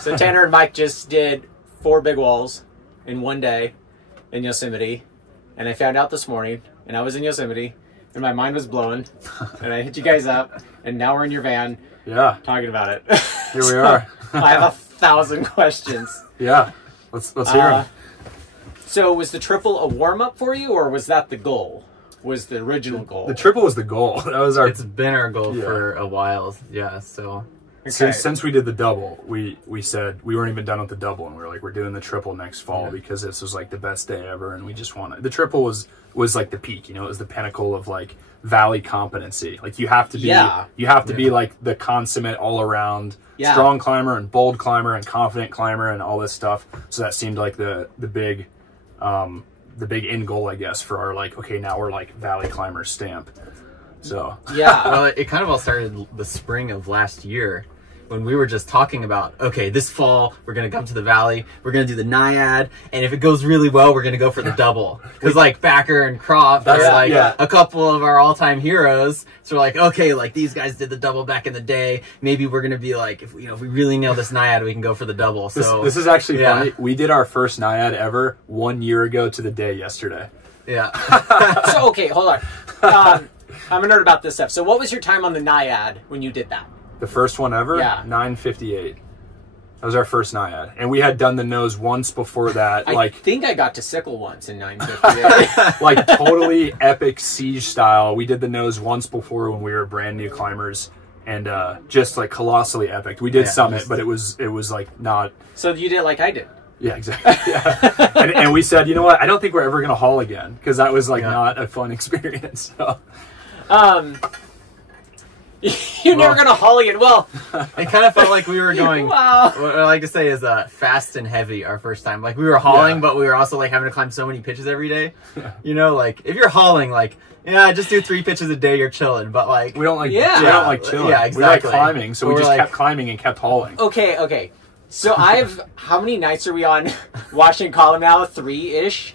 So Tanner and Mike just did 4 big walls in one day in Yosemite. And I found out this morning, and I was in Yosemite, and my mind was blown. And I hit you guys up, and now we're in your van talking about it. Here we are. I have 1,000 questions. Yeah. Let's hear them. So was the triple a warm-up for you, or was that the goal? Was the original goal? The triple was the goal. That was our. It's been our goal for a while. Yeah. So since we did the double, we said we weren't even done with the double, and we were like, we're doing the triple next fall because this was like the best day ever, and we just wanted the triple was like the peak. You know, it was the pinnacle of like valley competency. Like you have to be be like the consummate all around strong climber and bold climber and confident climber and all this stuff. So that seemed like the big end goal, I guess, for our like, okay, now we're like valley climber stamp. So well, it kind of all started the spring of last year when we were just talking about, okay, this fall we're gonna come to the valley, we're gonna do the Naiad, and if it goes really well, we're gonna go for the double. Because like Backer and Croft are like a couple of our all-time heroes. So we're like, okay, like these guys did the double back in the day. Maybe we're gonna be like, if we really nail this Naiad, we can go for the double. So this is actually funny. We did our first Naiad ever 1 year ago to the day yesterday. Yeah. So okay, hold on. I'm a nerd about this stuff. So what was your time on the Naiad when you did that? The first one ever? Yeah. 9:58. That was our first Naiad. And we had done the nose once before that. I think I got to sickle once in 9:58. Like totally epic siege style. We did the nose once before when we were brand new climbers. And just like colossally epic. We did summit, but it was like not... So you did it like I did. Yeah, exactly. Yeah. and we said, you know what? I don't think we're ever going to haul again. Because that was like not a fun experience. So. You're never gonna haul again. Well, it kind of felt like we were going. Wow. What I like to say is fast and heavy our first time. Like we were hauling, but we were also like having to climb so many pitches every day. You know, like if you're hauling, like just do 3 pitches a day, you're chilling. But like we don't like we don't like chilling. Yeah, exactly. We like climbing, so we just kept climbing and kept hauling. Okay. So how many nights are we on Washington Column now? 3-ish.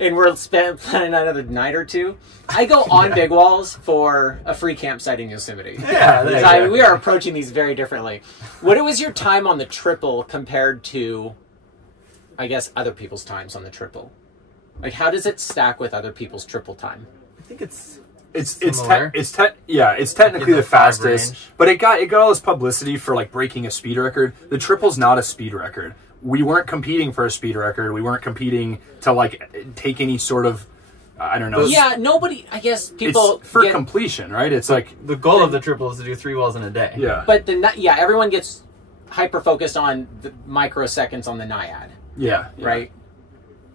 And we're planning another night or 2. I go on big walls for a free campsite in Yosemite. Yeah, we are approaching these very differently. What was your time on the triple compared to, I guess, other people's times on the triple? Like, how does it stack with other people's triple time? I think it's technically the fastest, but it got all this publicity for like breaking a speed record. The triple's not a speed record. We weren't competing for a speed record. We weren't competing to like take any sort of, I don't know. Yeah, nobody. I guess people it's for completion, right? It's like the goal of the triple is to do 3 walls in a day. Yeah, but everyone gets hyper focused on the microseconds on the Naiad. Yeah, right.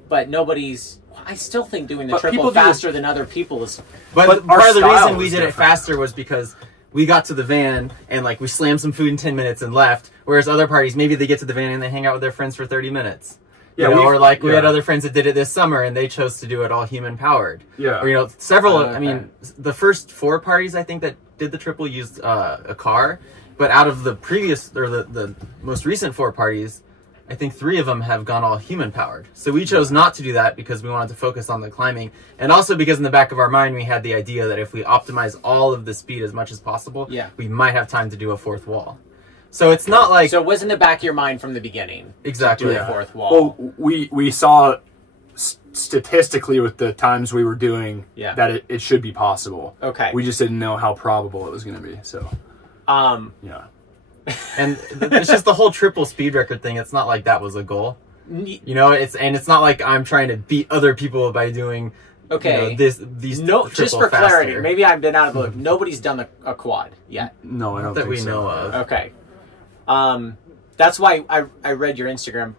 But nobody's. I still think doing the triple faster than other people is. But part of the reason we did it faster was because we got to the van and like we slammed some food in 10 minutes and left. Whereas other parties, maybe they get to the van and they hang out with their friends for 30 minutes. Yeah, or like we had other friends that did it this summer and they chose to do it all human powered. Yeah, or several. I mean, the first 4 parties I think that did the triple used a car, but out of the previous or the most recent 4 parties, I think 3 of them have gone all human powered. So we chose not to do that because we wanted to focus on the climbing, and also because in the back of our mind we had the idea that if we optimize all of the speed as much as possible, we might have time to do a 4th wall. So it's not like... So it was in the back of your mind from the beginning. Exactly. To do a 4th wall. Well, we saw statistically with the times we were doing that it should be possible. Okay. We just didn't know how probable it was going to be. So, yeah. And it's just the whole triple speed record thing. It's not like that was a goal. You know, it's not like I'm trying to beat other people by doing... Okay. These just for clarity, maybe I've been out of the loop. Nobody's done a quad yet. No, I don't think we so. know of. Okay. That's why I read your Instagram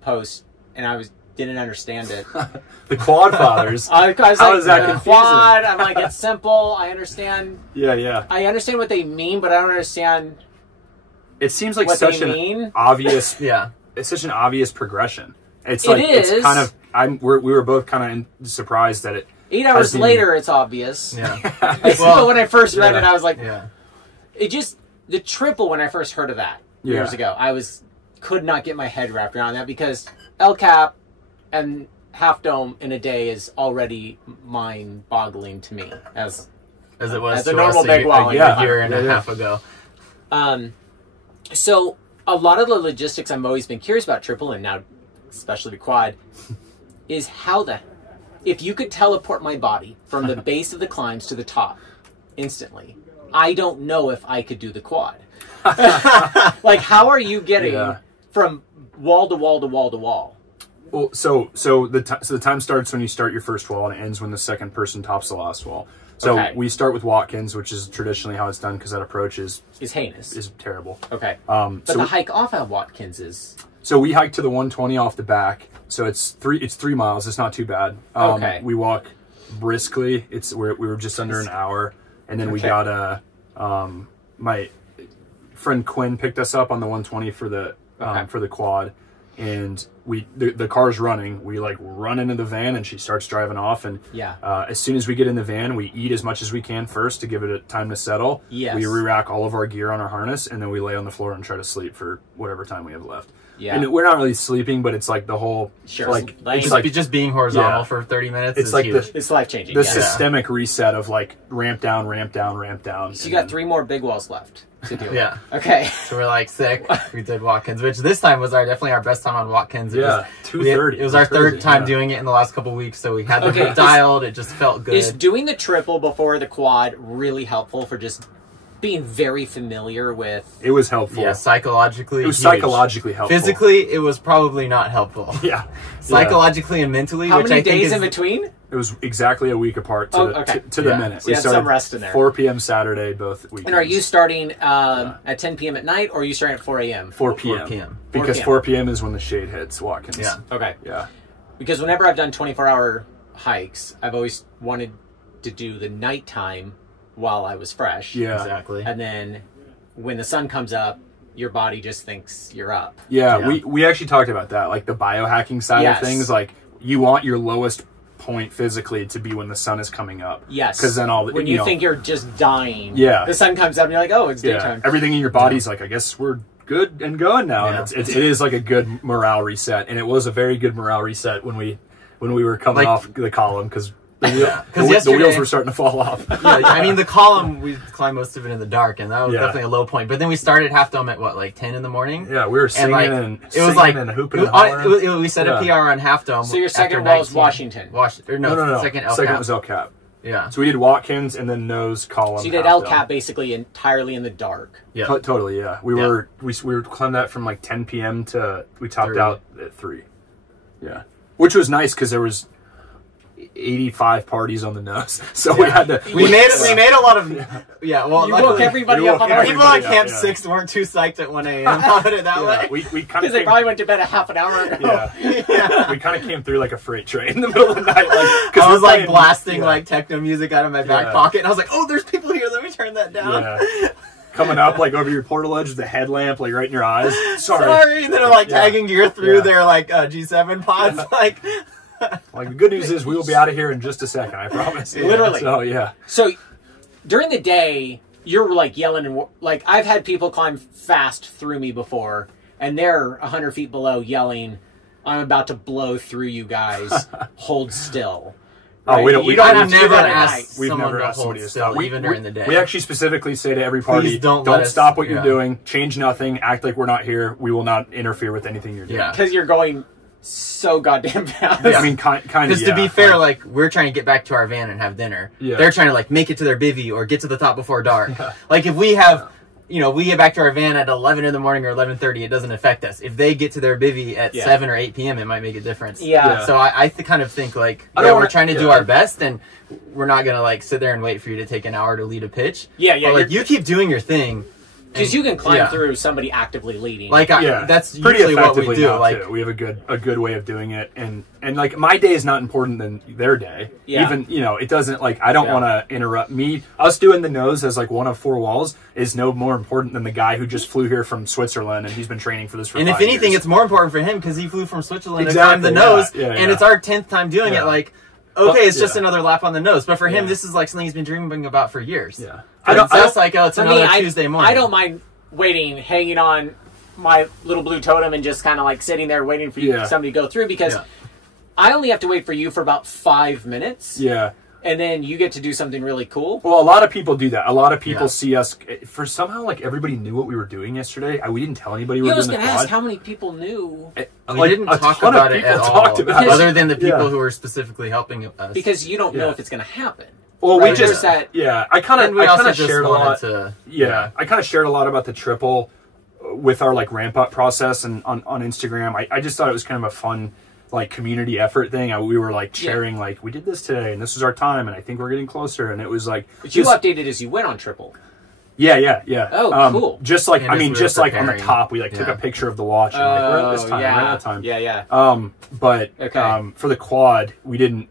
post and I didn't understand it. The Quad Fathers. I was How like, is that confusing? Quad. I'm like, it's simple. I understand. Yeah. I understand what they mean, but I don't understand. It seems like what such they an mean. obvious. Yeah. It's such an obvious progression. It's like it's kind of. We were both kind of surprised that it. 8 hours later, it's obvious. Yeah. But when I first read it, I was like, yeah. It just the triple. When I first heard of that years ago, I could not get my head wrapped around that because El Cap and Half Dome in a day is already mind-boggling to me as it was as to a normal us big wall a year and a half ago. So a lot of the logistics I've always been curious about triple, and now especially the quad, is if you could teleport my body from the base of the climbs to the top instantly, I don't know if I could do the quad. Like, how are you getting from wall to wall to wall to wall? Well, so the time starts when you start your first wall, and it ends when the second person tops the last wall. So we start with Watkins, which is traditionally how it's done, because that approach is heinous. Is terrible. Okay. But the hike off of Watkins is... So we hike to the 120 off the back. So it's 3 miles. It's not too bad. We walk briskly. We were just under an hour, and then we got my friend Quinn picked us up on the 120 for the quad, and the car's running. We like run into the van, and she starts driving off, and as soon as we get in the van, we eat as much as we can first to give it a time to settle. Yes. We re-rack all of our gear on our harness, and then we lay on the floor and try to sleep for whatever time we have left. Yeah. And we're not really sleeping, but it's like the whole it's like just being horizontal for 30 minutes. It's like huge. It's life changing. The systemic reset of like ramp down, ramp down, ramp down. So you got 3 more big walls left to do. Yeah. Okay. So we're like sick. We did Watkins, which this time was definitely our best time on Watkins. It was 2:30. It was our third time doing it in the last couple of weeks, so we had the dialed. It just felt good. Is doing the triple before the quad really helpful for just being very familiar with? It was helpful. Yeah, psychologically. It was psychologically helpful. Physically, it was probably not helpful. Yeah. Psychologically and mentally. How which many I think days in between? It was exactly a week apart to the minute. So you had some rest in there. 4 p.m. Saturday, both weekends. And are you starting at 10 p.m. at night, or are you starting at 4 a.m.? 4 p.m. 4 p.m. Because 4 p.m. is when the shade hits Watkins. Yeah. Okay. Yeah. Because whenever I've done 24-hour hikes, I've always wanted to do the nighttime while I was fresh. Yeah. Exactly. And then when the sun comes up, your body just thinks you're up. Yeah. We actually talked about that, like the biohacking side of things. Like, you want your lowest point physically to be when the sun is coming up. Yes. Because then when you think you're just dying, Yeah. the sun comes up and you're like, oh, it's daytime. Everything in your body's like, I guess we're good and going now. Yeah. And it is like a good morale reset, and it was a very good morale reset when we were coming off the column, because the wheels were starting to fall off. Yeah, I mean, the column, we climbed most of it in the dark, and that was definitely a low point. But then we started Half Dome at, like 10 in the morning? Yeah, we were singing and it was like, hooping and hollering. We set a PR on Half Dome. So your second wall was Washington? No. Second El Cap. Second was El Cap. Yeah. So we did Watkins and then nose, column. So you did El Cap basically entirely in the dark. Yeah. Totally, yeah. We were climbing that from like 10 p.m. to, we topped out at 3. Yeah. Which was nice, because there was 85 parties on the nose, so we had to. We made a lot of. Yeah, well, you woke everybody up on the people on Camp 6 weren't too psyched at 1 a.m. I'll put it that way. We kind of because they probably went to bed a half an hour ago. Yeah. We kind of came through like a freight train in the middle of the night. Like, I was like blasting like techno music out of my back pocket, and I was like, "Oh, there's people here. Let me turn that down." Yeah. Coming up like over your portal edge with a headlamp like right in your eyes. Sorry. And then I'm like tagging gear through their like G7 pods, like. Like, the good news is we will be out of here in just a second, I promise. Literally. So, yeah. So, during the day, you're, like, yelling and... Like, I've had people climb fast through me before, and they're 100 feet below yelling, I'm about to blow through you guys. Hold still. Right? Oh, we've never asked somebody to stop. Even during the day. We actually specifically say to every party, please don't stop what you're doing, change nothing, act like we're not here, we will not interfere with anything you're doing. Because you're going... so goddamn fast. I mean, kind of. Because to be fair, like, we're trying to get back to our van and have dinner. Yeah. They're trying to like make it to their bivvy or get to the top before dark. Yeah. Like, if we have, we get back to our van at 11 in the morning or 11:30, it doesn't affect us. If they get to their bivvy at 7 or 8 p.m., it might make a difference. Yeah. So I kind of think like, we're trying to do our best, and we're not gonna like sit there and wait for you to take an hour to lead a pitch. Yeah. But, like, you keep doing your thing. Because you can climb through somebody actively leading. Like, that's pretty usually what we do. Like, too. We have a good way of doing it, and like, my day is not important than their day. Yeah. Even it doesn't, like, I don't want to interrupt me. Us doing the nose as like one of 4 walls is no more important than the guy who just flew here from Switzerland and he's been training for this for 5 years. And if anything, it's more important for him because he flew from Switzerland to climb the nose, and it's our 10th time doing it. Like, okay, it's just another lap on the nose, but for him, this is like something he's been dreaming about for years. Yeah. It's like, it's another Tuesday morning. I don't mind waiting, hanging on my little blue totem and just kind of like sitting there waiting for somebody to go through, because I only have to wait for you for about 5 minutes. Yeah. and then you get to do something really cool. Well, a lot of people do that. A lot of people Yeah. see us for somehow like everybody knew what we were doing yesterday. We didn't tell anybody we Yeah, were I was doing going the to ask quad. how many people knew, We didn't a talk ton of about it people at all, talked about it. other than the people Yeah. who were specifically helping us. because you don't know Yeah. if it's going to happen. Well, Right, we there's just that- I kind and we of also just shared a wanted lot. to. Yeah, I kind of shared a lot about the triple with our like ramp up process and on Instagram. I just thought it was kind of a fun like community effort thing. We were like sharing like we did this today and this is our time and I think we're getting closer and it was like But you just- updated as you went on triple. yeah. Oh, cool. Just like And I as mean, we were just like on the preparing, top, we like took a picture of the watch and like we're at this time, we're at that time. Yeah. But Okay. for the quad, we didn't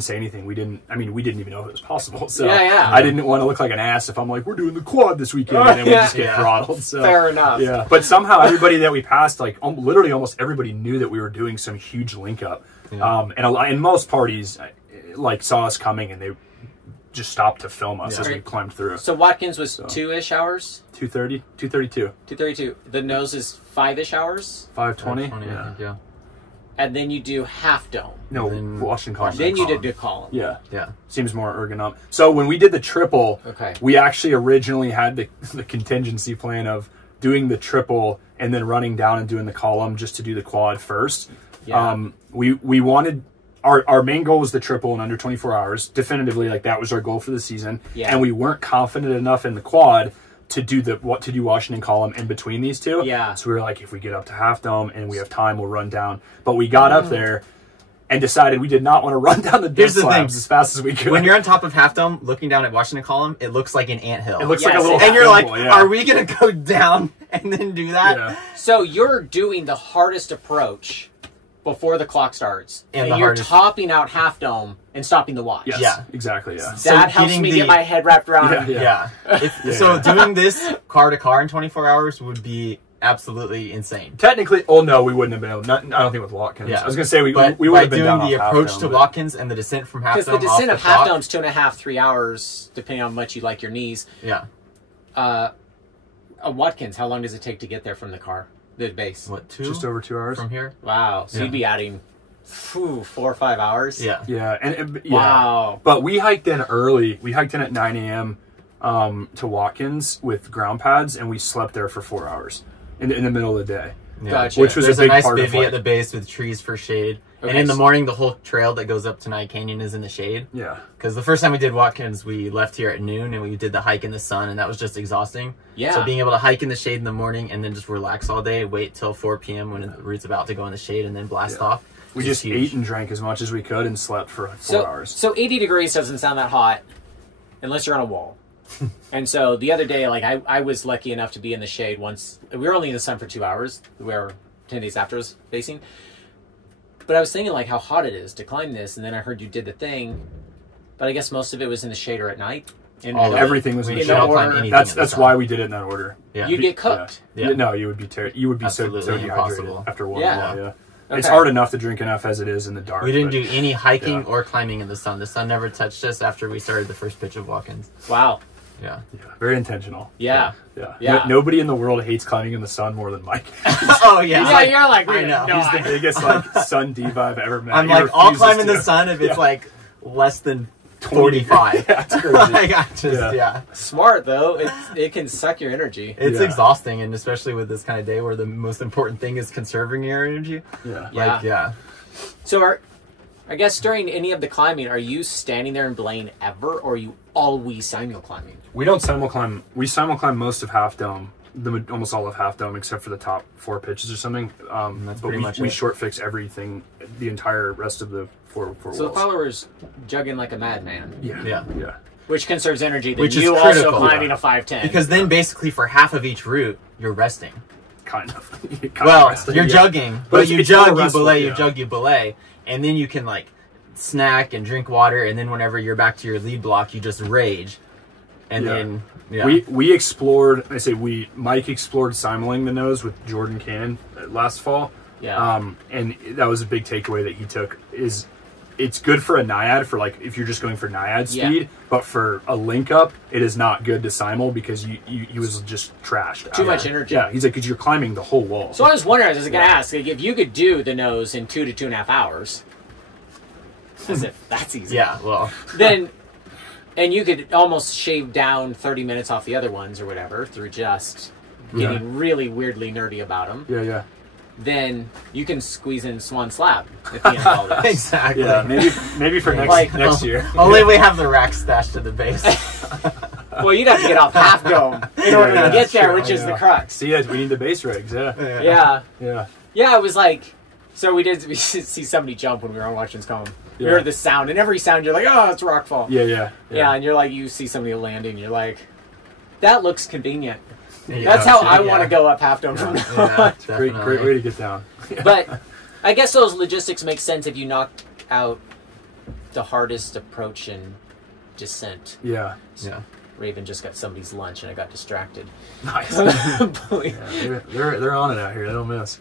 say anything. We didn't even know if it was possible. So Yeah. I didn't want to look like an ass if I'm like, we're doing the quad this weekend, and then we just get Yeah. throttled. So Fair enough. Yeah. But somehow everybody that we passed, like literally almost everybody knew that we were doing some huge link up. And most parties like saw us coming and they just stopped to film us as we climbed through. So Watkins was 2-ish hours? 2:30, 2:32, 2:32. The nose is 5-ish hours? 5:20. I think, yeah. And then you do half dome. No, Then Washington column. Then you did the column. Yeah. Yeah. Seems more ergonomic. So when we did the triple, Okay. we actually originally had the contingency plan of doing the triple and then running down and doing the column just to do the quad first. Yeah. We wanted our main goal was the triple in under 24 hours. Definitively, like that was our goal for the season. Yeah. And we weren't confident enough in the quad to do Washington column in between these two. Yeah. So we were like, if we get up to Half Dome and we have time, we'll run down. But we got up there and decided we did not want to run down the Here's dip the slabs thing. as fast as we could. When you're on top of Half Dome, looking down at Washington Column, it looks like an anthill. It looks Yes, like a little and you're like, thimble, yeah. are we gonna go down and then do that? Yeah. So you're doing the hardest approach before the clock starts. And And, the you're hardest- topping out half dome and stopping the watch. Yes, Yeah. exactly, yeah. So That helps getting me the- get my head wrapped around. Yeah. Yeah. So doing this car to car in 24 hours would be absolutely insane. Technically, no, we wouldn't have been able. I don't think with Watkins. Yeah. I was gonna say we But would by have been doing down the off Half approach Dome, to but- Watkins and the descent from Half Because Dome the descent off of the half clock, dome's 2.5, 3 hours, depending on how much you like your knees. Yeah. Watkins, how long does it take to get there from the car? The base. What, 2? just over 2 hours. from here? Wow. So Yeah. you'd be adding 4 or 5 hours? Yeah. Yeah, and yeah. Wow. But we hiked in early. We hiked in at 9 a.m. To Watkins with ground pads, and we slept there for 4 hours in the middle of the day. Yeah. Gotcha. Which was There's a big nice part of bivvy like, at the base with trees for shade. And Okay, in the so- morning, the whole trail that goes up to Night Canyon is in the shade. yeah. Because the first time we did Watkins, we left here at noon and we did the hike in the sun, and that was just exhausting. Yeah. So being able to hike in the shade in the morning and then just relax all day, wait till 4 p.m. when the route's about to go in the shade, and then blast off. We is just huge. ate and drank as much as we could and slept for like 4 So, hours. so 80 degrees doesn't sound that hot unless you're on a wall. And so the other day, like I was lucky enough to be in the shade once. We were only in the sun for 2 hours. We were 10 days after us facing. But I was thinking like how hot it is to climb this, and then I heard you did the thing. But I guess most of it was in the shade or at night. And All of it. Everything was We in the should all shade. climb anything That's in the sun. why we did it in that order. Yeah. you'd get cooked. Yeah. No, you would be you would be so Absolutely dehydrated impossible. after one Yeah. wall. Yeah. It's Okay. hard enough to drink enough as it is in the dark. We didn't but- do any hiking Yeah. or climbing in the sun. The sun never touched us after we started the first pitch of Watkins. Wow. Yeah. Yeah, very intentional. Yeah. Yeah. Yeah. Nobody in the world hates climbing in the sun more than Mike. Oh, yeah. Yeah, you're like, I know. He's the biggest like sun diva I've ever met. I'm He like, I'll refuses climb in to. the sun if it's Yeah. like less than 45. Yeah, it's crazy. Like, I just, Yeah. yeah. Smart though. It can suck your energy. It's Yeah. exhausting, and especially with this kind of day where the most important thing is conserving your energy. Yeah. Yeah. Like, yeah. So I guess during any of the climbing, are you standing there and belaying ever, or are you always simul climbing? We don't simul climb. We simul climb most of Half Dome, almost all of Half Dome, except for the top 4 pitches or something. That's but pretty much we it. short fix everything, the entire rest of the four So the walls. followers jugging like a madman, Yeah. Yeah. Yeah. which conserves energy. Then Which is you also critical. climbing Yeah. a 510. Because then basically for half of each route, you're resting. Kind of. Well, you're jugging, but it's- you it's more jug, you restful, belay, yeah. you jug, you belay. And then you can like snack and drink water, and then whenever you're back to your lead block, you just rage. And Yeah. then, yeah. We explored. Mike explored simuling the nose with Jordan Cannon last fall. Yeah. And that was a big takeaway that he took. Is it's good for a naiad for like if you're just going for naiad Yeah. speed, but for a link up, it is not good to simul because he was just trashed. Too much energy. Yeah, he's like because you're climbing the whole wall. So I was wondering, I was going to ask, like, if you could do the nose in 2 to 2.5 hours, as if that's easy. Yeah, well, Then, and you could almost shave down 30 minutes off the other ones or whatever through just getting really weirdly nerdy about them. Yeah. Then you can squeeze in Swan Slab at the end of all this. exactly. Yeah, maybe for next year. Only we have the rack stashed to the base. Well, you'd have to get off Half Dome in order to get there, which is the crux. See, we need the base rigs. Yeah. Yeah. Yeah, it was like, so we see somebody jump when we were on Washington's Cone. We Yeah. heard the sound, and every sound you're like, oh, it's rockfall. Yeah. Yeah, and you're like, you see somebody landing, you're like, that looks convenient. Yeah, That's how yeah. I want to go up Half Dome from now on. Yeah, Great definitely. way to get down. But I guess those logistics make sense if you knock out the hardest approach and descent. Yeah. Yeah. Raven just got somebody's lunch, and I got distracted. Nice. Yeah, they're on it out here. They don't miss.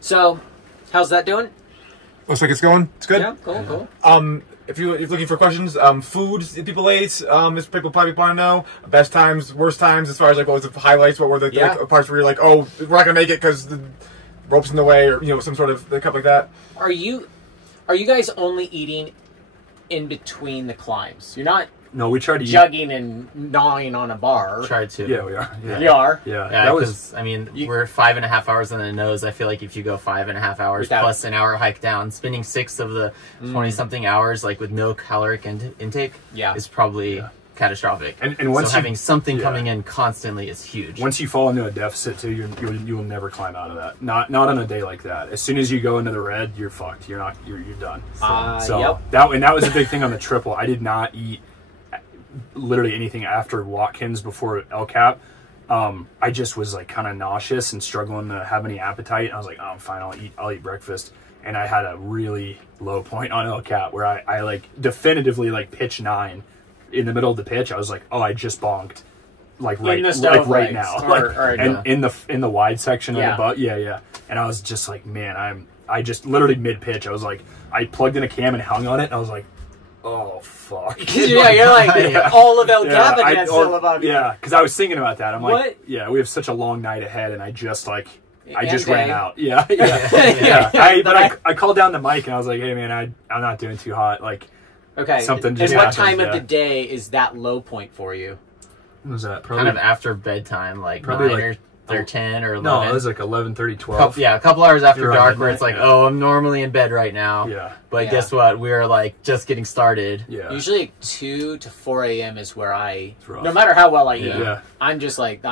So, how's that doing? Looks like it's going. It's good. Yeah, cool. If you're looking for questions, foods that people ate, is people probably want to know. Best times, worst times, as far as like what was the highlights, what were the like, parts where you're like, oh, we're not gonna make it because the rope's in the way, or some sort of the cup like that. Are you guys only eating in between the climbs? You're not No, we tried to jugging and gnawing on a bar. Tried to. Yeah, we are. Yeah. You are. Yeah, Yeah, that was. because I mean, we're 5.5 hours on the nose. I feel like if you go 5.5 hours Without- plus an hour hike down, spending 6 of the 20-something hours like with no caloric intake, Yeah. is probably catastrophic. And once so having something yeah. coming in constantly is huge. Once you fall into a deficit too, you will never climb out of that. Not on a day like that. As soon as you go into the red, you're fucked. You're done. So Yep. that was a big thing on the triple. I did not eat literally anything after Watkins before El Cap. I just was like kind of nauseous and struggling to have any appetite. I was like, oh, I'm fine. I'll eat breakfast. And I had a really low point on El Cap where I like definitively like pitch 9 in the middle of the pitch. I was like, oh, I just bonked like right now, and in the wide section of the butt. Yeah. And I was just like, man, I just literally mid pitch. I was like, I plugged in a cam and hung on it. And I was like, oh fuck. Yeah, you're like all of El Capitan still above you. Yeah, because I was thinking about that. I'm like, What? yeah, we have such a long night ahead, and I just And ran day. out. Yeah. I called down the mic and I was like, hey man, I'm not doing too hot. Like, Okay. Something and just what happens, time of yeah. the day is that low point for you? what was that? kind of after bedtime, like Probably 9 like- or 10 or 11. No, it was like 11:30, 12. Yeah, a couple hours after You're dark right, where it's like, yeah. oh, I'm normally in bed right now. Yeah. But Yeah. guess what? We're like just getting started. Yeah. Usually 2 to 4 a.m. is where It's rough. no matter how well I eat, Yeah. I'm just like,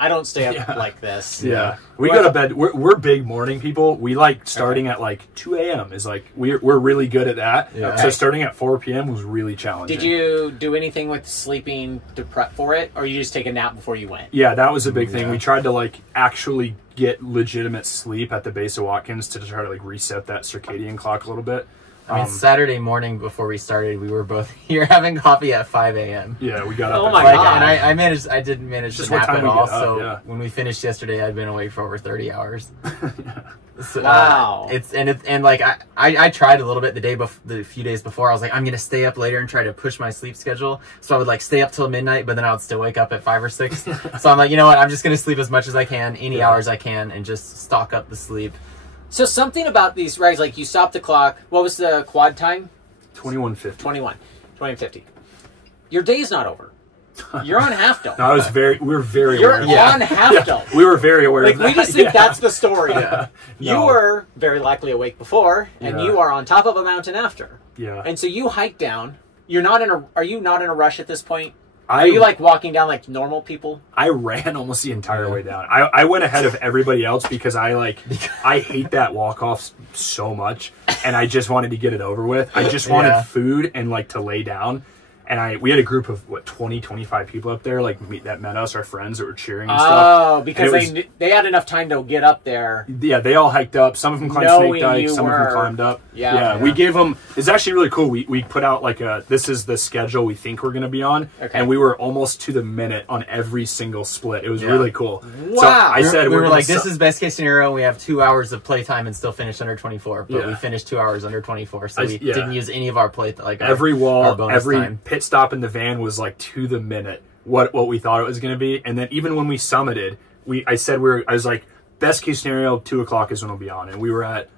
I don't stay up Yeah. like this. Yeah, we go to bed. We're big morning people. We like starting at like 2 a.m. is like we're really good at that. Yeah. So starting at 4 p.m. was really challenging. Did you do anything with sleeping to prep for it, or you just take a nap before you went? Yeah, that was a big thing. Yeah. We tried to like actually get legitimate sleep at the base of Watkins to try to like reset that circadian clock a little bit. I mean, Saturday morning before we started, we were both here having coffee at 5 a.m. Yeah, we got up. Oh at my five. God. And I didn't manage Just to what nap time at we all. get up, So yeah. when we finished yesterday, I'd been awake for over 30 hours. So, Wow. And like I tried a little bit the few days before. I was like, I'm gonna stay up later and try to push my sleep schedule. So I would like stay up till midnight, but then I would still wake up at 5 or 6. So I'm like, you know what? I'm just gonna sleep as much as I can, any hours I can, and just stock up the sleep. So something about these rides, like you stop the clock. What was the quad time? 21:50. 21:50. Your day is not over. You're on Half Dome. No, we were very You're aware of that. on Half Dome. We were very aware Like of that. we just think Yeah. that's the story. You No. were very likely awake before, and Yeah. you are on top of a mountain after. Yeah. And so you hike down. Are you not in a rush at this point? I Are you like walking down like normal people? I ran almost the entire way down. I went ahead of everybody else because I hate that walk off so much, and I just wanted to get it over with. I just wanted Yeah. food and like to lay down. And we had a group of 25 people up there that met us, our friends that were cheering and stuff. Oh, because And it they had enough time to get up there. Yeah, they all hiked up. Some of them climbed Knowing Snake Dike. you Some of them were- climbed up. Yeah. We gave them. It's actually really cool. We put out like this is the schedule we think we're going to be on, Okay. and we were almost to the minute on every single split. It was Yeah. really cool. Wow. So I said we were gonna like, this is best case scenario. We have 2 hours of playtime and still finish under 24. But Yeah. we finished 2 hours under 24, so we yeah. didn't use any of our every our wall, bonus every time. pit stop in the van was like to the minute what we thought it was going to be. And then even when we summited, I was like, best case scenario, 2 o'clock is when we'll be on, and we were at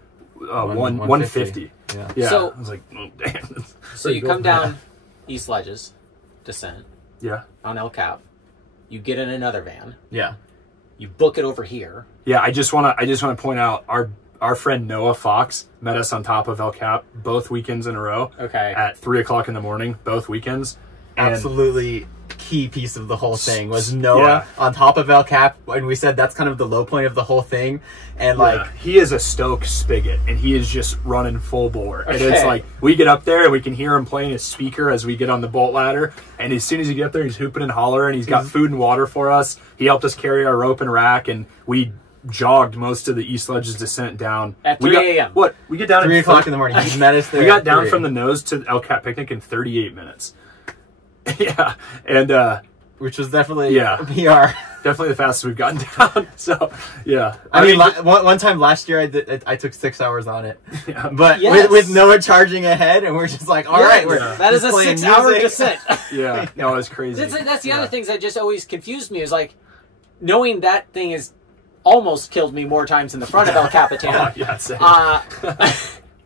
150. Yeah. Yeah. So- I was like, oh, damn. So you come down East Ledges, descent Yeah. on El Cap. You get in another van. Yeah. You book it over here. Yeah, I just want to point out our friend Noah Fox met us on top of El Cap both weekends in a row. Okay. At 3:00 in the morning, both weekends. And Absolutely key piece of the whole thing was Noah on top of El Cap, and we said that's kind of the low point of the whole thing. And like he is a Stoke spigot, and he is just running full bore. And it's Okay. like we get up there and we can hear him playing his speaker as we get on the bolt ladder. And as soon as you get up there, he's hooping and hollering. He's got food and water for us. He helped us carry our rope and rack, and we jogged most of the East Ledges descent down At We 3 got- a.m.. What we get down 3 at o'clock in the morning. He met us there. We got at down 3. from the nose to El Cap Picnic in 38 minutes. Yeah, and which was definitely PR. definitely the fastest we've gotten down. So yeah, I mean, one time last year I took 6 hours on it, yeah. but Yes. with Noah charging ahead, and we're just like, all right, we're That is just a playing 6-hour music. descent. Yeah, no, it's crazy. That's the Yeah. other things that just always confused me is like knowing that thing is almost killed me more times in the front of El Capitan. Oh, yeah, same.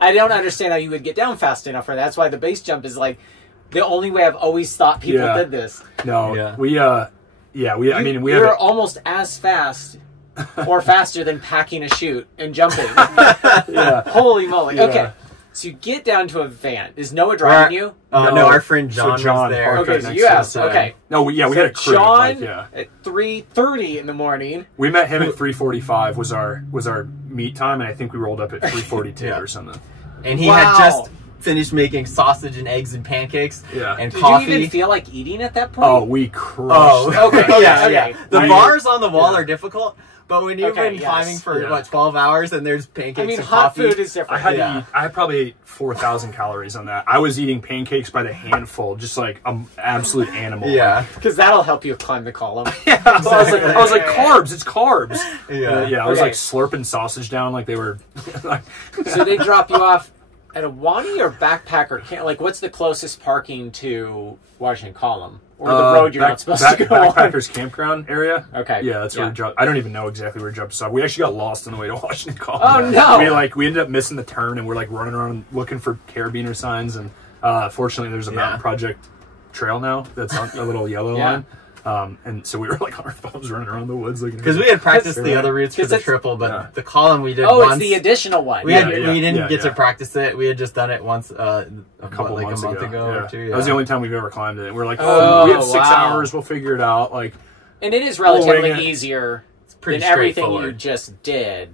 I don't understand how you would get down fast enough for that. That's why the base jump is like the only way I've always thought people Yeah. did this. No, Yeah. we I mean, we You're have almost as fast or faster than packing a chute and jumping. yeah. Holy moly. Yeah. Okay. So you get down to a van. Is Noah driving you? No, our friend John, John was there. parked Okay, right so next you to asked. us. Okay. No, we So had a crew. John Like, yeah. at 3:30 in the morning. We met him at 3:45 was our meet time, and I think we rolled up at 3:42 Yeah. or something. And he Wow. had just finished making sausage and eggs and pancakes Yeah. and Did coffee. you even feel like eating at that point? Oh, we crushed. Oh, that. Okay, yeah, okay. yeah. The I- bars on the wall yeah. are difficult, but when you've Okay, been yes. climbing for Yeah. 12 hours and there's pancakes I mean, and hot coffee, food is different. I probably ate 4,000 calories on that. I was eating pancakes by the handful, just like an absolute animal. yeah, Because that'll help you climb the column. I was like, carbs. It's carbs. yeah, Yeah. I was Okay. like slurping sausage down like they were. So they drop you off at a Wani or backpacker camp? Like, what's the closest parking to Washington Column? Or the road you're not supposed to go on? Backpackers campground area. Okay. Yeah, that's where we dropped. I don't even know exactly where we dropped us off. We actually got lost on the way to Washington Column. Oh, no. We ended up missing the turn, and we're like running around looking for carabiner signs. And fortunately, there's a Mountain Project trail now that's on a little yellow Yeah. line. And so we were like on our phones running around the woods looking. because we had practiced the Yeah. other routes for 'Cause the it's- triple, but Yeah. the column we did Oh, once. it's the additional one. we Yeah, didn't get yeah. to practice it. We had just done it once a couple months a month ago yeah. or two. That was the only time we've ever climbed it. We're like, Oh, we have 6 wow. hours. We'll figure it out. Like, And it is relatively wing it. easier pretty than everything you straightforward. just did.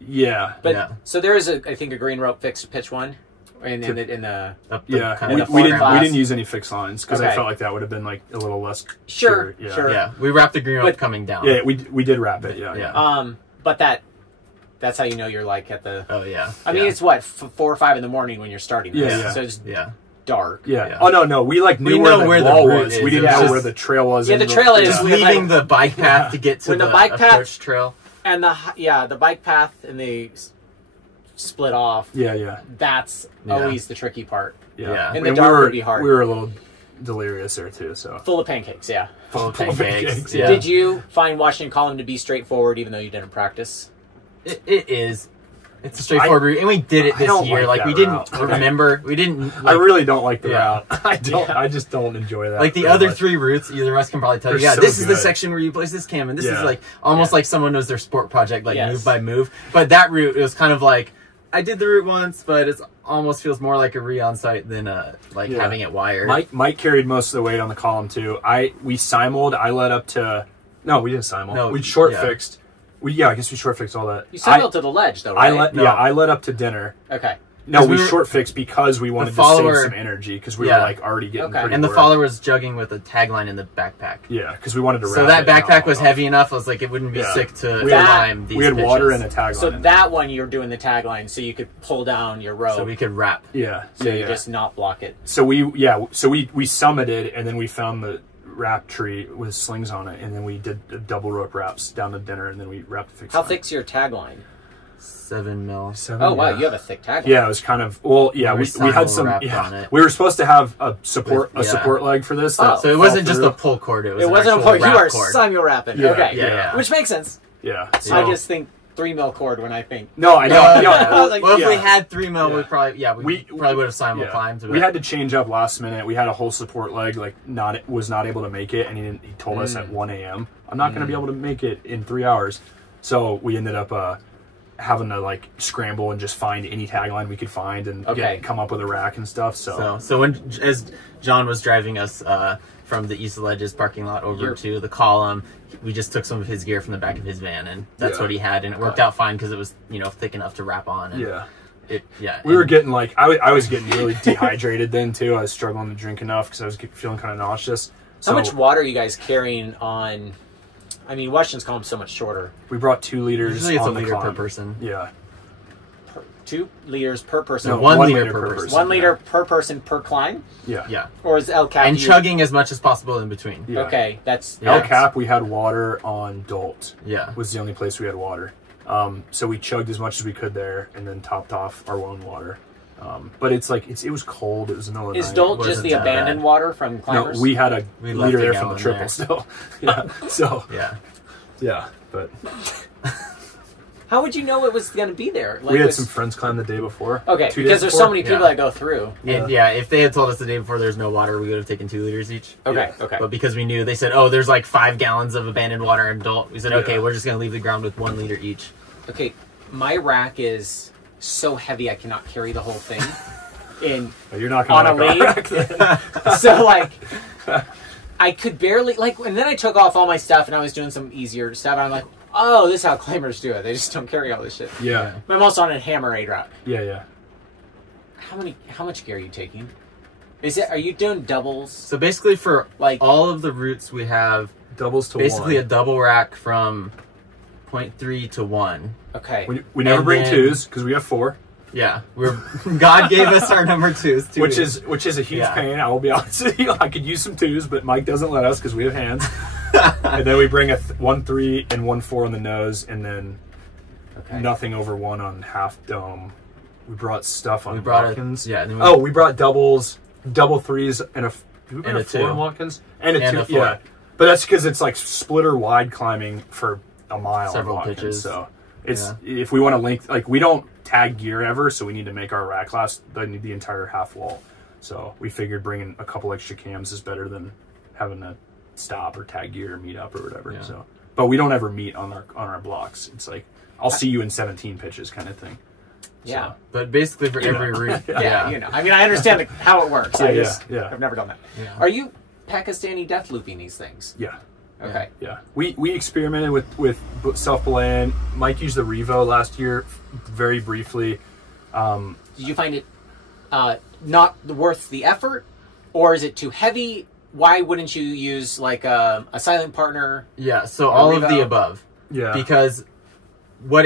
yeah, But Yeah. so there is I think a green rope fixed pitch one in the Up the yeah. kind We, of we didn't class. we didn't use any fixed lines because I Okay. felt like that would have been like a little less. Sure. Yeah. yeah. We wrapped the green rope But- coming down. Yeah, we did wrap it. Yeah, Yeah. but that's how you know you're like at the. Oh yeah. I mean, yeah. it's what 4 or 5 in the morning when you're starting. This. Yeah, yeah. So it's yeah. dark. Yeah. Yeah. Oh no, we like knew We where know the where the wall route was. is. We didn't Yeah. know where the trail was. Yeah, in the trail is- Just we have, leaving like- the bike path to get to When the bike path- approach trail. And the bike path and the split off. Yeah. That's Yeah. always the tricky part. Yeah. In the And dark we were, would be hard. We were a little delirious there too. So Full of pancakes. Yeah. Full of Full of pancakes. pancakes, Yeah. Did you find Washington Column to be straightforward, even though you didn't practice? It is. It's a straightforward route, and we did it I this don't year. like Like we that didn't route. remember. We didn't. I Like, really don't like the Yeah. route. I don't. Yeah. I just don't enjoy that. like the very other much. 3 routes. Either of us can probably tell you. They're Yeah, so this is the good. section where you place this cam, and this Yeah. is like almost Yeah. like someone knows their sport project, like Yes. move by move. But that route, it was kind of like I did the route once, but it almost feels more like a re-on site than like Yeah. having it wired. Mike carried most of the weight on the column too. We simuled. I led up to. No, we didn't simul. No, we short yeah. fixed. I guess we short fixed all that. You cycled to the ledge, though, I right? let No. I led up to dinner. Okay. No, 'Cause we we were- short fixed because we wanted to follower- save some energy because we Yeah. were like already getting Okay. pretty and the wore. follower was jugging with a tagline in the backpack. Yeah, because we wanted to. So wrap that it and backpack all was off. heavy enough. I was like, it wouldn't be Yeah. sick to We had- climb these We had water and pitches. a tagline. So that one you're doing the tagline, so you could pull down your rope, so we could wrap. Yeah. so yeah, you yeah. just not block it. So we summited and then we found the wrap tree with slings on it and then we did double rope wraps down to dinner and then we wrapped the fixed How line. thick's your tagline? 7 mil. 7, Oh wow, yeah. you have a thick tagline. Yeah, it was kind of we were had simul some wrapped on it. we were supposed to have a support With- yeah. support leg for this. Oh. that So it fell wasn't just through. a pull cord. It was It an wasn't a actual point. You wrap are cord. simul wrapping. Yeah, Okay. yeah. Which makes sense. Yeah. I just think 3 mil cord when I think. No, I know. I was like, well, if we yeah. had 3 mil, Yeah. we probably would have signed Yeah. climbed. We had to change up last minute. We had a whole support leg was not able to make it, and he told us at 1 a.m. I'm not going to be able to make it in 3 hours. So we ended up having to like scramble and just find any tagline we could find and come up with a rack and stuff. So when as John was driving us from the East Ledges parking lot over to the column, we just took some of his gear from the back of his van, and that's what he had, and it worked out fine because it was thick enough to wrap on. And we were getting like I was getting really dehydrated then too. I was struggling to drink enough because I was feeling kind of nauseous. How much water are you guys carrying on? I mean, Washington's column's so much shorter. We brought 2 liters. Usually it's on a the liter climb. per person. Yeah. 2 liters per person. No, 1 liter per person. 1 liter per person per climb? Yeah. Or is El Cap? And chugging as much as possible in between. Yeah. Okay, that's... El Cap, we had water on Dolt. Yeah. Was the only place we had water. So we chugged as much as we could there and then topped off our own water. But it's like, it was cold. It was in the middle of the night. Is Dolt just the abandoned water from climbers? No, we had a liter there from the gallon triple there. still. Yeah. So, Yeah. but How would you know it was going to be there? Like, we had some friends climb the day before. Okay, 2 because days there's before. so many people that go through. And if they had told us the day before there's no water, we would have taken 2 liters each. Okay, okay. But because we knew, they said, there's like 5 gallons of abandoned water in Dolt. We said, okay, we're just going to leave the ground with 1 liter each. Okay, my rack is so heavy I cannot carry the whole thing. You're not on going a to lead. So like, I could barely and then I took off all my stuff and I was doing some easier stuff. And I'm like, oh, this is how climbers do it. They just don't carry all this shit. Yeah. But I'm also on a hammer 8 rack. Yeah. How much gear are you taking? Are you doing doubles? So basically for Like all of the routes we have doubles to basically 1. a double rack from 0.3 to 1. Okay. We never And bring then- 2s because we have 4. Yeah, God gave us our number 2s. Which is a huge pain. I will be honest with you. I could use some 2s, but Mike doesn't let us because we have hands. And then we bring a 1-3 and 1-4 on the nose, and then nothing over 1 on half dome. We brought stuff on Watkins. We brought doubles, double 3s, and a. Did we bring a 4 on Watkins? And a 2. Yeah, but that's because it's like splitter wide climbing for a mile. Several on Watkins, pitches. So it's if we want to link, like we don't tag gear ever, so we need to make our rack last the entire half wall. So we figured bringing a couple extra cams is better than having to stop or tag gear or meet up or whatever. Yeah. So, but we don't ever meet on our blocks. It's like I'll see you in 17 pitches kind of thing. Yeah. So, But basically for every route. Yeah. I mean, I understand how it works. Yeah. I've never done that. Yeah. Are you Pakistani death looping these things? Yeah. Okay. Yeah. We experimented with self-belaying. Mike used the Revo last year very briefly. Did you find it not worth the effort, or is it too heavy? Why wouldn't you use like a silent partner? Yeah, so all of the above. Yeah. Because what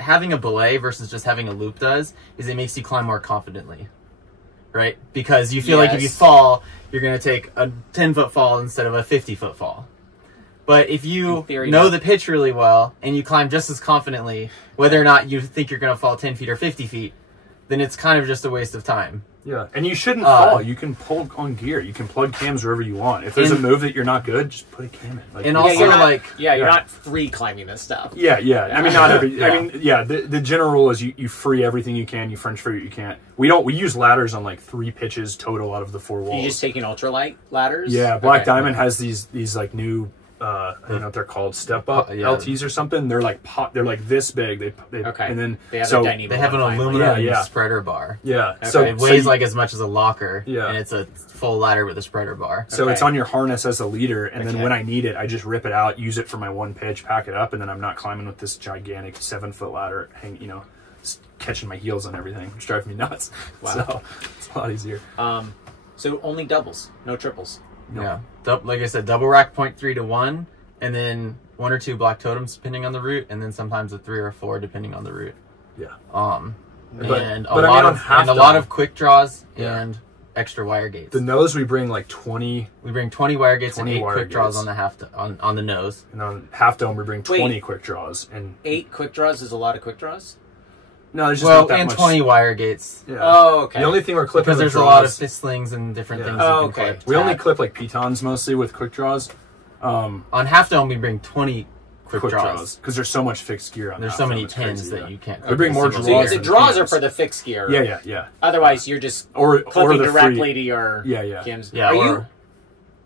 having a belay versus just having a loop does is it makes you climb more confidently. Right? Because you feel like if you fall, you're going to take a 10-foot fall instead of a 50-foot fall. But if you know the pitch really well and you climb just as confidently, whether or not you think you're going to fall 10 feet or 50 feet, then it's kind of just a waste of time. Yeah, and you shouldn't fall. You can pull on gear. You can plug cams wherever you want. If there's a move that you're not good, just put a cam in. Like, and also, you're not free climbing this stuff. Yeah. I mean, not every. I mean, the general rule is you free everything you can. You French free what you can't. We use ladders on like 3 pitches total out of the 4 walls. You just taking ultralight ladders? Yeah, Black Diamond has these like new. I don't know what they're called, step up LTs or something. They're like they're like this big. And then they have an aluminum spreader bar. Yeah, okay. So it weighs like as much as a locker. Yeah, and it's a full ladder with a spreader bar. So it's on your harness as a leader, and then when I need it, I just rip it out, use it for my 1 pitch, pack it up, and then I'm not climbing with this gigantic 7-foot ladder, catching my heels on everything, which drives me nuts. Wow, so it's a lot easier. So only doubles, no triples. No. Yeah, like I said, double rack 0.3 to 1, and then 1 or 2 black totems depending on the route, and then sometimes a 3 or 4 depending on the route. Yeah. And a lot of quick draws and extra wire gates. The nose we bring like 20. We bring 20 wire gates and 8 quick draws on the on the nose. And on half dome we bring 20 quick draws and 8 quick draws is a lot of quick draws. No, there's just not that much. 20 wire gates. Yeah. Oh, okay. The only thing we're clipping because there's a lot of fistlings and different things. Oh, okay. We only clip like pitons mostly with quick draws. On half dome we bring 20 quick draws. because there's so much fixed gear on. There's that, so many it's pins crazy, that you can't. We bring more single draws So gear. the draws are pins. for the fixed gear. Yeah. Otherwise, you're just Or clipping the directly free, to your Kim's. Yeah, Are or you?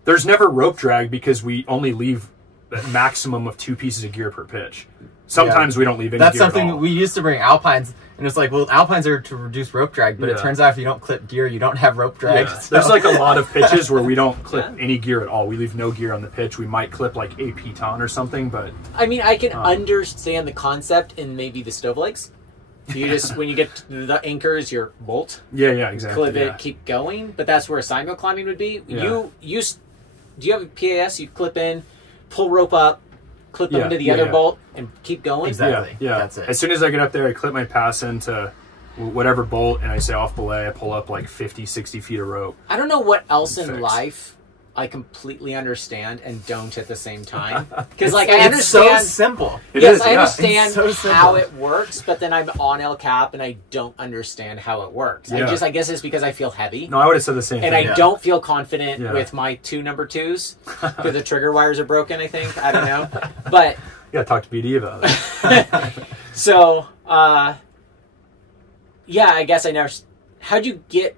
There's never rope drag because we only leave a maximum of 2 pieces of gear per pitch. Sometimes we don't leave any That's gear at something all. we used to bring Alpines, and it's like, well, Alpines are to reduce rope drag, but it Yeah. turns out if you don't clip gear, you don't have rope drag. Yeah. so- There's like a lot of pitches where we don't clip any gear at all. We leave no gear on the pitch. We might clip like a piton or something, but I mean, I can understand the concept in maybe the stove legs. You just when you get to the anchors, your bolt, yeah, exactly. clip Yeah. it, keep going. But that's where assignment climbing would be. Yeah. Do you have a PAS? You clip in, pull rope up, clip them Yeah, into the yeah, other yeah. bolt, and keep going. Exactly. Yeah. That's it. As soon as I get up there, I clip my pass into whatever bolt, and I say off belay. I pull up like 50, 60 feet of rope. I don't know what else in Fixed. life I completely understand and don't at the same time. Because like I It's so understand. simple. It Yes, is, I yeah. understand It's so simple. how it works, but then I'm on El Cap and I don't understand how it works. Yeah. I guess it's because I feel heavy. No, I would have said the same And thing. I Yeah. don't feel confident Yeah. with my 2 number 2s because the trigger wires are broken, I think. I don't know. But You gotta talk to BD about it. so, yeah, I guess I never. How'd you get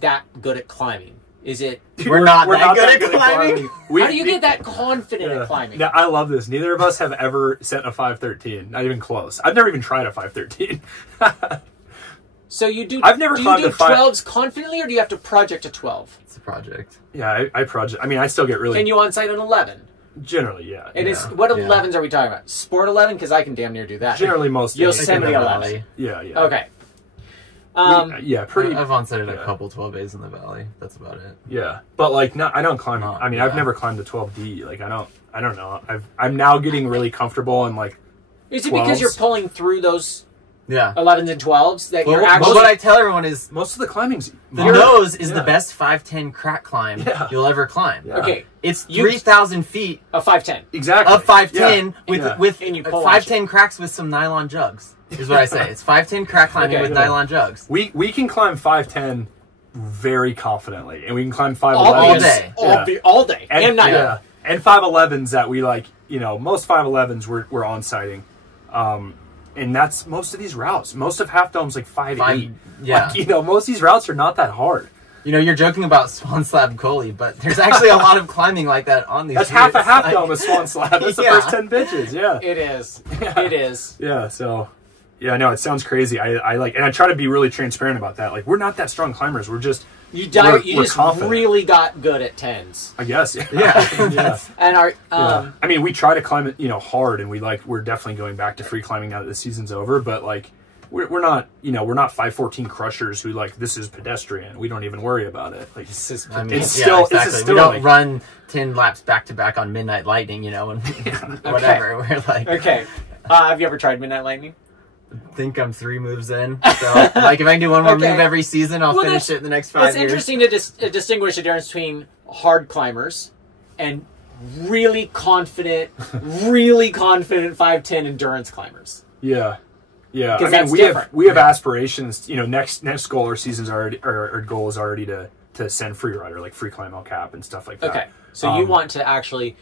that good at climbing? Is it. We're not that good at climbing. We- How do you get that confident Yeah. at climbing? Now, I love this. Neither of us have ever sent a 513. Not even close. I've never even tried a 513. So you do. I've never do you climbed do a five- 12s confidently, or do you have to project a 12? It's a project. Yeah, I project. I mean, I still get really. Can you on site an 11? Generally, yeah. And yeah. it's what Yeah. 11s are we talking about? Sport 11? Because I can damn near do that. Generally most days. Yosemite Like in the 11. valley. Yeah. Okay. Yeah, pretty. I've on site at a yeah. couple 12As in the valley. That's about it. Yeah, but like, not. I don't climb. Not- I mean, I've yeah. never climbed a 12D. Like, I don't know. I'm now getting really comfortable and like. Is it because 12s? you're pulling through those Yeah. 11s and 12s that you're Well, actually. what I tell everyone is Most of the climbing's. the moderate. nose is Yeah. the best 510 crack climb Yeah. you'll ever climb. Yeah. Okay, It's You- 3,000 feet a 510. Exactly. of 510 Yeah. with And you pull 510 cracks with some nylon jugs. Is what I say. It's 510 crack climbing Okay. with Yeah. nylon jugs. We can climb 510 very confidently, and we can climb All 511s day. All day. And night. Yeah, and 511s that we like. Most 511s we're on sighting, and that's most of these routes. Most of Half Dome's like 5'8". Yeah. Like, most of these routes are not that hard. You know, you're joking about Swan Slab Coley, but there's actually a lot of climbing like that on these That's half a routes. Half Like- Dome of Swan Slab. That's the Yeah. first 10 pitches. Yeah. It is. It is. Yeah. So. Yeah, no, it sounds crazy. I like, and I try to be really transparent about that. Like, we're not that strong climbers. We're just, You We're just confident. really got good at 10s. I guess. Yeah. Yeah. And our Yeah. I mean, we try to climb it, hard, and we're definitely going back to free climbing now that the season's over. But like, we're not, we're not 514 crushers who like this is pedestrian. We don't even worry about it. Like, this is I mean, It's yeah, still- it's exactly. still we don't like- run 10 laps back to back on Midnight Lightning, and whatever. We're like, okay. Have you ever tried Midnight Lightning? think I'm 3 moves in. So, like, if I can do one more Okay. move every season, I'll Well, finish that's- it in the next 5 It's years. interesting to distinguish the difference between hard climbers and really confident 5'10" endurance climbers. yeah. Yeah, 'Cause I mean, that's we different. have aspirations. Next goal or season's already, our goal is already to send free rider, like free climb El Cap and stuff like that. Okay. So you want to actually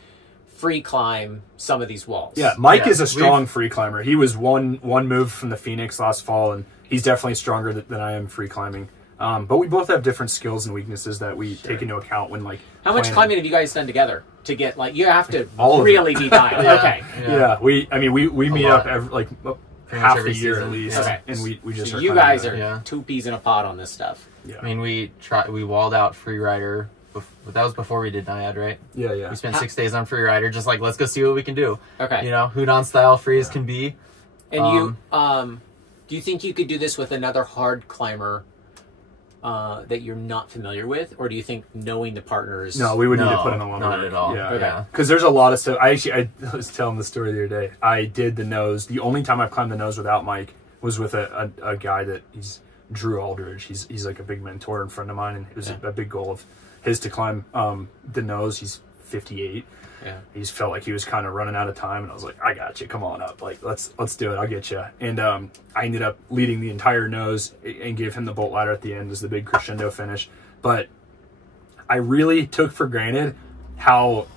free climb some of these walls. Yeah, Mike Yeah, is a strong free climber. He was one move from the Phoenix last fall, and he's definitely stronger than I am free climbing. But we both have different skills and weaknesses that we take into account when like. How much planning. climbing have you guys done together to get like you have to All of really be dialed? Yeah. Okay. Yeah, we meet lot. up every like Pretty half much every a year season. at least, Yeah. Okay. and we just. So are you climbing guys that. are Yeah. 2 peas in a pod on this stuff. Yeah. I mean, we walled out Freerider. That was before we did Naiad, right? Yeah. We spent 6 days on Freerider, just like, let's go see what we can do. Okay. Hudon style free as can be. And you do you think you could do this with another hard climber that you're not familiar with, or do you think knowing the partners? No, we would need to No, put in a lot not of work. at all. Yeah, Okay. because there's a lot of stuff. I was telling the story the other day. I did the nose. The only time I've climbed the nose without Mike was with a guy that he's Drew Aldridge. He's like a big mentor and friend of mine, and it was a big goal of his to climb the nose. He's 58. Yeah. He just felt like he was kind of running out of time, and I was like, I got you. Come on up. Like, let's do it. I'll get you. And I ended up leading the entire nose and gave him the bolt ladder at the end as the big crescendo finish. But I really took for granted how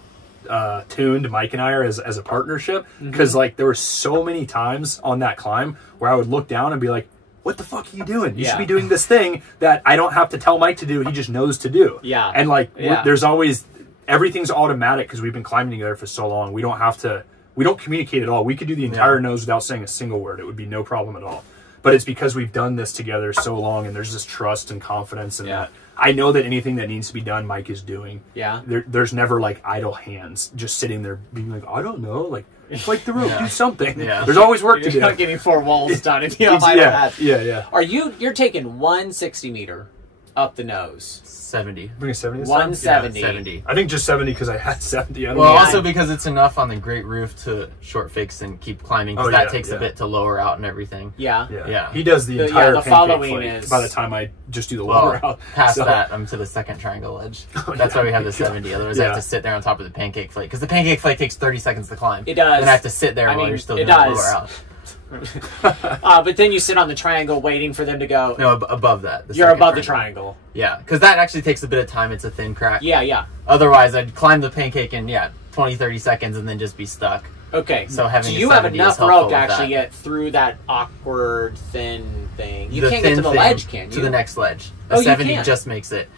tuned Mike and I are as a partnership, because like there were so many times on that climb where I would look down and be like, what the fuck are you doing? You should be doing this thing that I don't have to tell Mike to do. He just knows to do. Yeah. And like, there's always, everything's automatic because we've been climbing together for so long. We don't have to, we don't communicate at all. We could do the entire nose without saying a single word. It would be no problem at all. But it's because we've done this together so long, and there's this trust and confidence in that. I know that anything that needs to be done, Mike is doing. Yeah. There's never like idle hands just sitting there being like, I don't know, like the rope, do something. Yeah. There's always work to do. You're not getting 4 walls done if you don't idle hands. Yeah. Are you're taking 160 meter up the nose? 70. Bring a 70 this 170. Yeah, 70. I think just 70 because I had 70. Well, also because it's enough on the great roof to short fix and keep climbing, because that takes a bit to lower out and everything. Yeah. He does the entire the following flight is by the time I just do the lower out. Past that, I'm to the second triangle ledge. That's why we have the 70. Otherwise, I have to sit there on top of the pancake flight, because the pancake flight takes 30 seconds to climb. It does. Then I have to sit there while you're still doing the lower out. But then you sit on the triangle waiting for them to go. No, above that. You're above the triangle. Yeah, because that actually takes a bit of time. It's a thin crack. Yeah. Otherwise, I'd climb the pancake in 20, 30 seconds and then just be stuck. Okay. So having you have enough rope to actually get through that awkward thin thing. You can't get to the ledge, can you? To the next ledge. A 70 just makes it.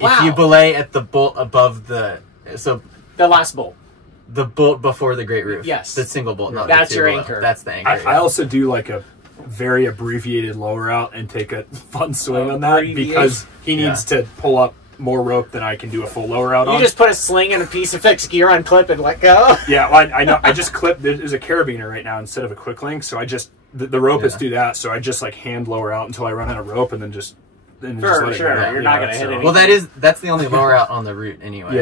Wow. If you belay at the bolt above the the last bolt. The bolt before the great roof. Yes. The single bolt, not that's the two your below. anchor. That's the anchor. I also do like a very abbreviated lower out and take a fun swing on that, because he needs to pull up more rope than I can do a full lower out on. You just put a sling and a piece of fixed gear on clip and let go? Yeah, well, I know. I just clip. There's a carabiner right now instead of a quick link, so I just, the rope is do that, so I just like hand lower out until I run out of rope, and then just... Sure. You're not going to hit anything. Well, that's the only lower out on the route anyway.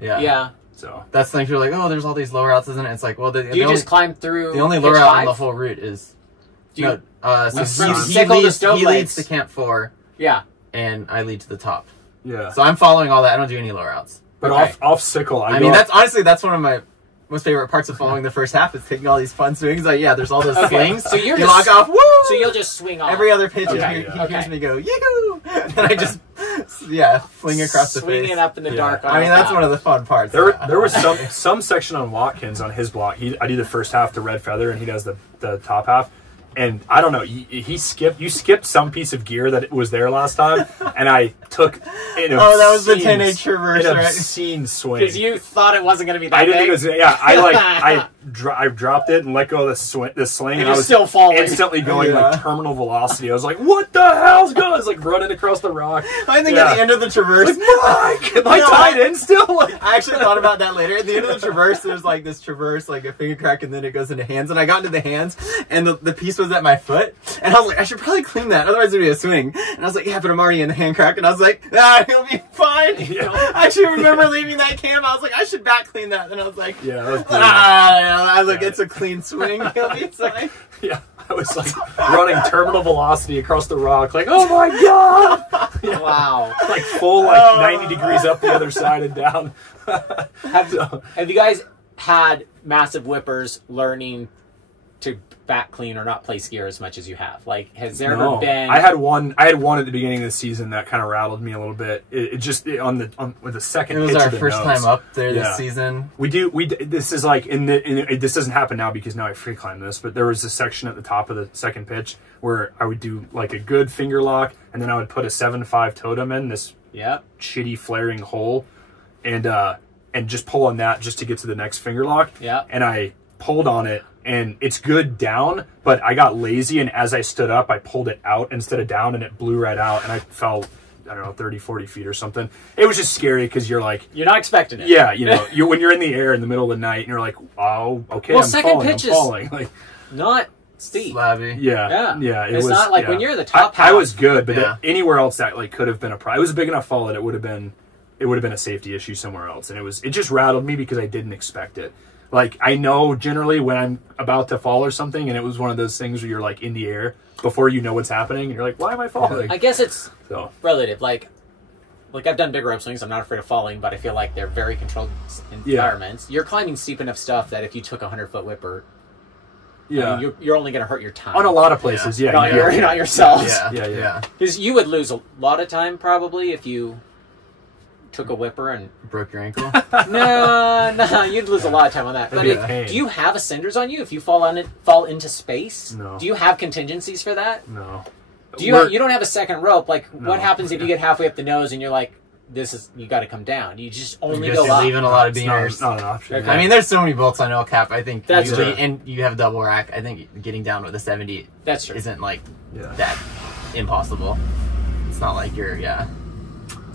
Yeah. So that's the thing. You're like, oh, there's all these lower outs, isn't it? It's like, well, do you just climb through? The only lower out on the whole route is. He leads to Camp 4. Yeah. And I lead to the top. Yeah. So I'm following all that. I don't do any lower outs. But off Sickle, I mean, that's one of my most favorite parts of following the first half, is taking all these fun swings. Like, there's all those slings. So you lock off. Woo! So you'll just swing off. Every other pitch, he hears me go, yoo! And I just, fling across the face. Swinging up in the dark. I mean, that's one of the fun parts. There was some section on Watkins on his block. I do the first half to Red Feather, and he does the top half. And I don't know, you skipped some piece of gear that was there last time, and I took an that was the 10-8 Traverse, an obscene swing. Because you thought it wasn't going to be that I didn't big? think it was, I dropped it and let go of the sling, and I was still falling. Instantly going like terminal velocity. I was like, what the hell's going on? I was like running across the rock. I think at the end of the Traverse, like, Mike, am I tied in still? Like, I actually thought about that later. At the end of the Traverse, there's like this Traverse, like a finger crack, and then it goes into hands, and I got into the hands, and the piece was at my foot, and I was like, I should probably clean that, otherwise it'd be a swing. And I was like, but I'm already in the hand crack, and I was like, he'll be fine. I actually remember leaving that camp. I was like, I should back clean that. And I was like, that was I look, it's a clean swing. He'll be fine. I was like running terminal velocity across the rock, like, oh my god! Wow. Like full, like 90 degrees up the other side and down. Have you guys had massive whippers learning to back clean or not play skier as much as you have? Like, has there ever been? I had one at the beginning of the season that kind of rattled me a little bit. With the second. It was pitch our of the first nose. time up there this season. This is like this doesn't happen now because now I free climb this, but there was a section at the top of the second pitch where I would do like a good finger lock, and then I would put a 7.5 totem in this shitty flaring hole, and just pull on that just to get to the next finger lock. Yeah. And I pulled on it. And it's good down, but I got lazy, and as I stood up, I pulled it out instead of down, and it blew right out, and I fell, I don't know, 30, 40 feet or something. It was just scary because you're like... You're not expecting it. Yeah, when you're in the air in the middle of the night, and you're like, oh, okay, I'm falling. Like, not steep. Slabby. Yeah. It's not like when you're in the top half. I was good, but anywhere else that like could have been a problem. It was a big enough fall that it would have been a safety issue somewhere else, and it just rattled me because I didn't expect it. Like, I know generally when I'm about to fall or something, and it was one of those things where you're, like, in the air before you know what's happening, and you're like, why am I falling? I guess it's relative. Like I've done big rope swings. I'm not afraid of falling, but I feel like they're very controlled environments. You're climbing steep enough stuff that if you took a 100-foot whipper, I mean, you're only going to hurt your time. On a lot of places, Not yourselves. Yeah. Because you would lose a lot of time, probably, if you took a whipper and Broke your ankle? no, you'd lose a lot of time on that. But That'd be a pain. do you have ascenders on you if you fall into space? No. Do you have contingencies for that? No. Do you don't have a second rope? Like, what No. happens if you get halfway up the nose and you're like, you got to come down? You just only You're go just up. leaving a lot of It's not, beamers. not an option. Okay. I mean, there's so many bolts on El Cap. I think That's usually, true. and you have a double rack. I think getting down with a 70 That's true. isn't like Yeah. that impossible. It's not like you're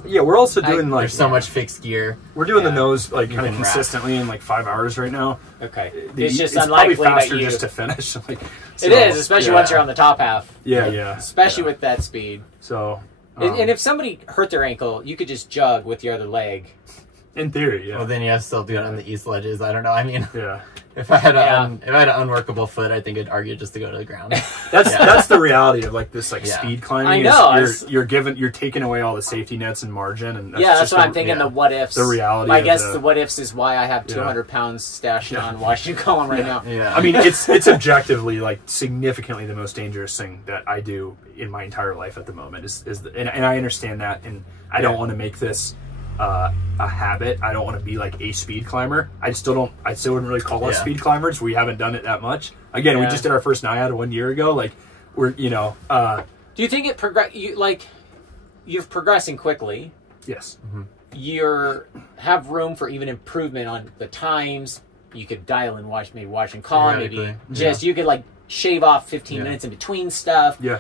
Yeah, we're also doing like there's so much fixed gear. we're doing Yeah. the nose like You kind of can wrap. consistently in like 5 hours right now. Okay. The- It's just probably unlikely that faster you. just to finish. Like, so, It is, especially yeah. once you're on the top half. Yeah. Especially yeah. with that speed. So. And if somebody hurt their ankle, you could just jug with your other leg. in theory, yeah. Well, then you have to still do it on the east ledges. I don't know. I mean, yeah. if I had Yeah. if I had an unworkable foot, I think I'd argue just to go to the ground. That's Yeah. that's the reality of like this like Yeah. speed climbing. I know, Is you're taking away all the safety nets and margin, and Yeah, that's just what I'm thinking. yeah. The what ifs. The reality I of guess the- the what ifs is why I have 200 pounds stashed Yeah. on Washington Column right now. Yeah. I mean, it's objectively like significantly the most dangerous thing that I do in my entire life at the moment. And I understand that, and I don't want to make this a habit. I don't want to be like a speed climber. I still wouldn't really call us Yeah. speed climbers. We haven't done it that much. Again, we Yeah. just did our first NIAD 1 year ago. Like we're Do you think it you're progressing quickly? yes. You have room for even improvement on the times. You could dial in maybe Washington Column, maybe Theoretically, just you could like shave off 15 Yeah. minutes in between stuff. Yeah.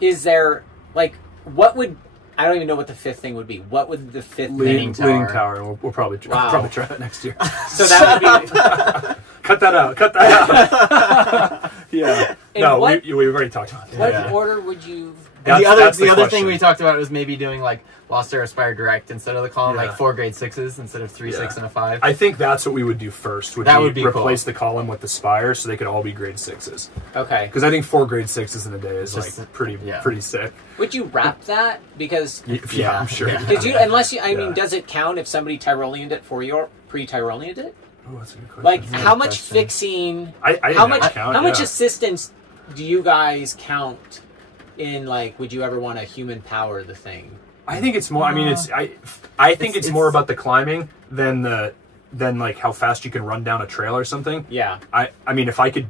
Is there what would I don't even know what the fifth thing would be. What would the fifth Leaning thing? tower. Leaning tower. And we'll probably Wow. try that next year. So that would be. Cut that out. Cut that out. Yeah. And No, what- we've already talked about that. What Yeah. order would you? And That's the other thing question. we talked about was maybe doing like Lost Air Aspire Direct instead of the column, Yeah. like 4 grade 6s instead of 3, Yeah. 6, and a 5. I think that's what we would do first. That would be replace cool. the column with the spire, so they could all be grade 6s. Okay. Because I think 4 grade 6s in a day is Just- like pretty yeah. sick. Would you wrap that? Because Yeah, I'm sure. Yeah. Because unless you, I mean, Yeah. does it count if somebody Tyroleaned it for you or pre-Tyroleaned it? Oh, that's a good question. Like, That's a how good much question. fixing? I didn't How much? have to count, how much yeah. assistance do you guys count in? Like, would you ever want to human power the thing? I think it's more. I mean, I think it's more it's- about the climbing than like how fast you can run down a trail or something. Yeah. I mean, if I could